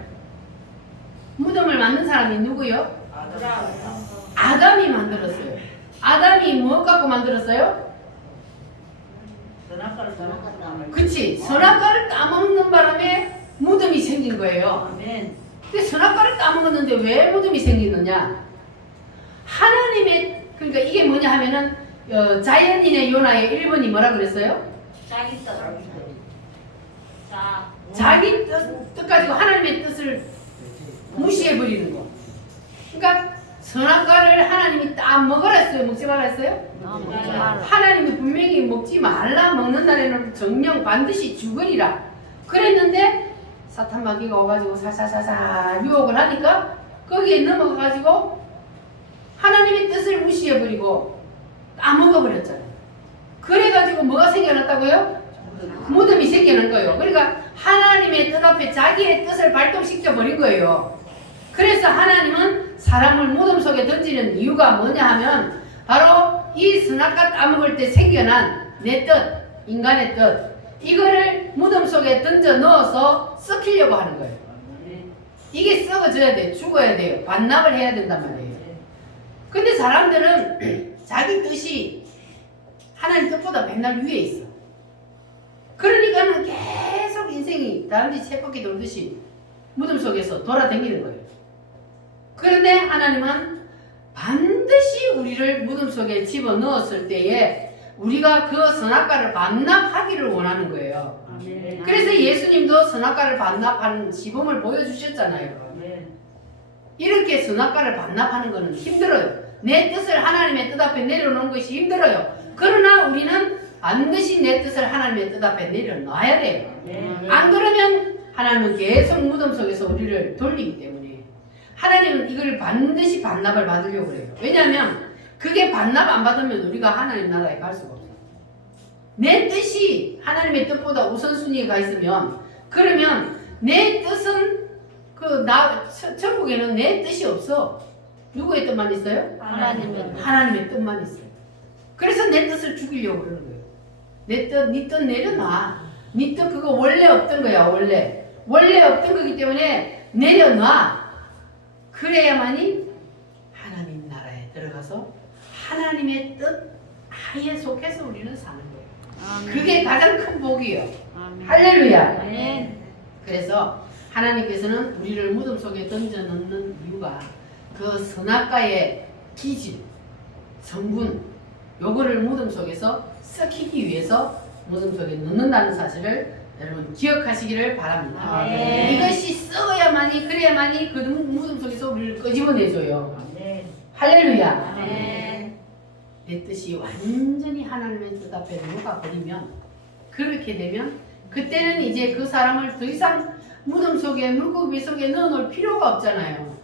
무덤을 만든 사람이 누구요? 아담이 만들었어요. 아담이 뭐 갖고 만들었어요? 그치, 선악과를 따먹는 바람에 무덤이 생긴 거예요. 근데 선악과를 따먹었는데 왜 무덤이 생기느냐? 하나님의, 그러니까 이게 뭐냐 하면은 자연인의 요나의 1번이 뭐라 그랬어요? 자기 뜻 가지고 하나님의 뜻을 무시해버리는 거. 그러니까 선악과를 하나님이 딱 먹으라 했어요? 먹지 말라 했어요? 하나님이 분명히 먹지 말라, 먹는 날에는 정령 반드시 죽으리라 그랬는데 사탄 마귀가 와가지고 사사사사 유혹을 하니까 거기에 넘어가가지고 하나님의 뜻을 무시해버리고 까먹어버렸잖아요. 그래가지고 뭐가 생겨났다고요? 무덤이 생겨난 거예요. 그러니까 하나님의 뜻 앞에 자기의 뜻을 발동시켜버린 거예요. 그래서 하나님은 사람을 무덤 속에 던지는 이유가 뭐냐 하면 바로 이 선악과 따먹을 때 생겨난 내 뜻, 인간의 뜻, 이거를 무덤 속에 던져 넣어서 썩히려고 하는 거예요. 이게 썩어져야 돼. 죽어야 돼요. 반납을 해야 된단 말이에요. 근데 사람들은 자기 뜻이 하나님 뜻보다 맨날 위에 있어. 그러니까는 계속 인생이 다람쥐 쳇바퀴 돌듯이 무덤 속에서 돌아다니는 거예요. 그런데 하나님은 반드시 우리를 무덤 속에 집어넣었을 때에 우리가 그 선악과를 반납하기를 원하는 거예요. 그래서 예수님도 선악과를 반납하는 시범을 보여주셨잖아요. 이렇게 선악과를 반납하는 것은 힘들어요. 내 뜻을 하나님의 뜻 앞에 내려놓는 것이 힘들어요. 그러나 우리는 반드시 내 뜻을 하나님의 뜻 앞에 내려놔야 돼요. 안 그러면 하나님은 계속 무덤 속에서 우리를 돌리기 때문에 하나님은 이걸 반드시 반납을 받으려고 그래요. 왜냐하면 그게 반납 안 받으면 우리가 하나님 나라에 갈 수가 없어요. 내 뜻이 하나님의 뜻보다 우선순위가 있으면 그러면 내 뜻은 천국에는 내 뜻이 없어. 누구의 뜻만 있어요? 하나님의 뜻만 있어요. 그래서 내 뜻을 죽이려고 그러는 거예요. 내 뜻, 네 뜻 내려놔. 네 뜻 그거 원래 없던 거야. 원래 없던 거기 때문에 내려놔. 그래야만이 하나님 나라에 들어가서 하나님의 뜻 하에 속해서 우리는 사는 거예요. 그게 가장 큰 복이에요. 할렐루야. 그래서 하나님께서는 우리를 무덤 속에 던져넣는 이유가 그 선악과의 기질, 성분, 요거를 무덤 속에서 썩히기 위해서 무덤 속에 넣는다는 사실을 여러분 기억하시기를 바랍니다. 이것이 썩어야만이 그래야만이 그 무덤 속에서 우리를 끄집어내줘요. 할렐루야. 내 뜻이 완전히 하나님의 뜻 앞에 녹아버리면 그렇게 되면 그때는 이제 그 사람을 더 이상 무덤 속에 물고기 속에 넣어놓을 필요가 없잖아요.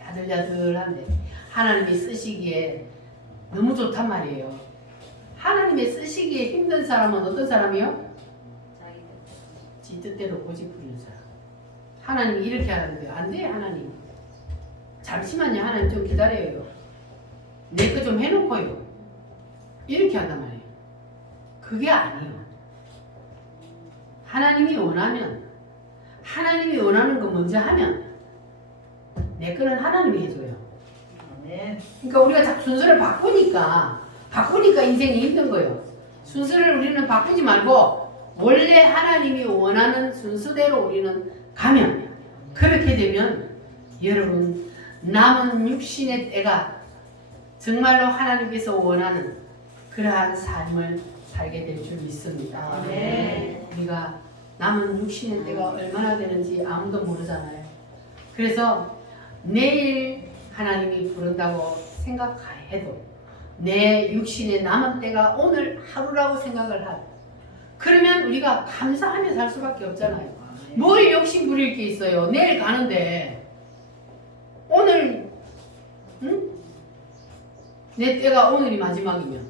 야들야들한데 하나님이 쓰시기에 너무 좋단 말이에요. 하나님의 쓰시기에 힘든 사람은 어떤 사람이요? 지 뜻대로 고집 부리는 사람. 하나님이 이렇게 하는데 안 돼. 하나님 잠시만요. 하나님 좀 기다려요. 내 거 좀 해놓고요. 이렇게 한단 말이에요. 그게 아니에요. 하나님이 원하면 하나님이 원하는 거 먼저 하면 내 거는 하나님이 해줘요. 그러니까 우리가 자꾸 순서를 바꾸니까 인생이 힘든 거예요. 순서를 우리는 바꾸지 말고 원래 하나님이 원하는 순서대로 우리는 가면 그렇게 되면 여러분 남은 육신의 때가 정말로 하나님께서 원하는 그러한 삶을 살게 될 줄 믿습니다. 우리가 남은 육신의 때가 얼마나 되는지 아무도 모르잖아요. 그래서 내일 하나님이 부른다고 생각해도 내 육신의 남은 때가 오늘 하루라고 생각을 하고 그러면 우리가 감사하며 살 수밖에 없잖아요. 뭘 욕심 부릴 게 있어요. 내일 가는데 오늘 내 때가 오늘이 마지막이면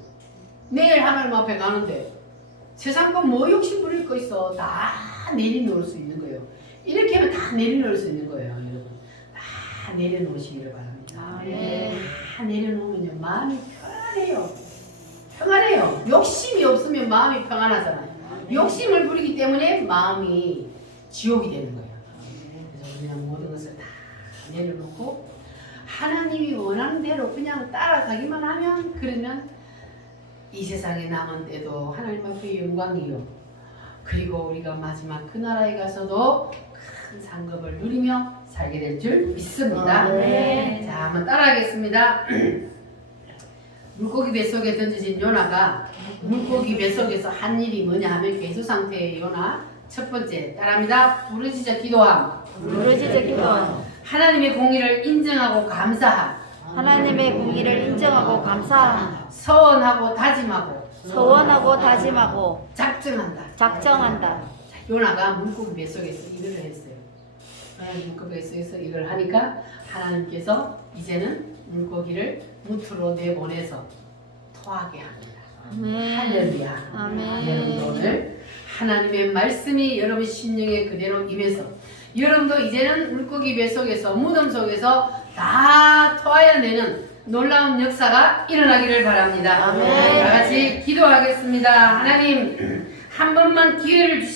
내일 하나님 앞에 가는데 세상 건 뭐 욕심 부릴 거 있어. 다 내려놓을 수 있는 거예요. 이렇게 하면 다 내려놓을 수 있는 거예요. 여러분 다 내려놓으시기를 바랍니다. 다 내려놓으면요 마음이 편안해요. 평안해요. 욕심이 없으면 마음이 평안하잖아요. 욕심을 부리기 때문에 마음이 지옥이 되는 거예요. 그래서 그냥 모든 것을 다 내려놓고 하나님이 원하는 대로 그냥 따라가기만 하면 그러면 이 세상에 남은 때도 하나님 앞에 영광이요. 그리고 우리가 마지막 그 나라에 가서도 큰 상급을 누리며 살게 될 줄 믿습니다. 자, 한번 따라하겠습니다. 물고기 뱃속에 던져진 요나가 물고기 뱃속에서 한 일이 뭐냐 하면 괴수 상태의 요나. 첫 번째 따라합니다. 부르짖어 기도함. 부르짖어 기도함. 하나님의 공의를 인정하고 감사함. 하나님의 공의를 인정하고 감사함. 서원하고 다짐하고 소원하고 다짐하고 작정한다. 작정한다. 요나가 물고기 뱃속에서 이걸 했어요. 물고기 뱃속에서 이걸 하니까 하나님께서 이제는 물고기를 무트로 내보내서 토하게 합니다. 할렐루야. 아멘. 여러분 오늘 하나님의 말씀이 여러분 심령에 그대로 임해서 여러분도 이제는 물고기 뱃속에서 무덤 속에서 다 토하여내는 놀라운 역사가 일어나기를 바랍니다. 아멘. 다 같이 기도하겠습니다. 하나님 한 번만 기회를 주시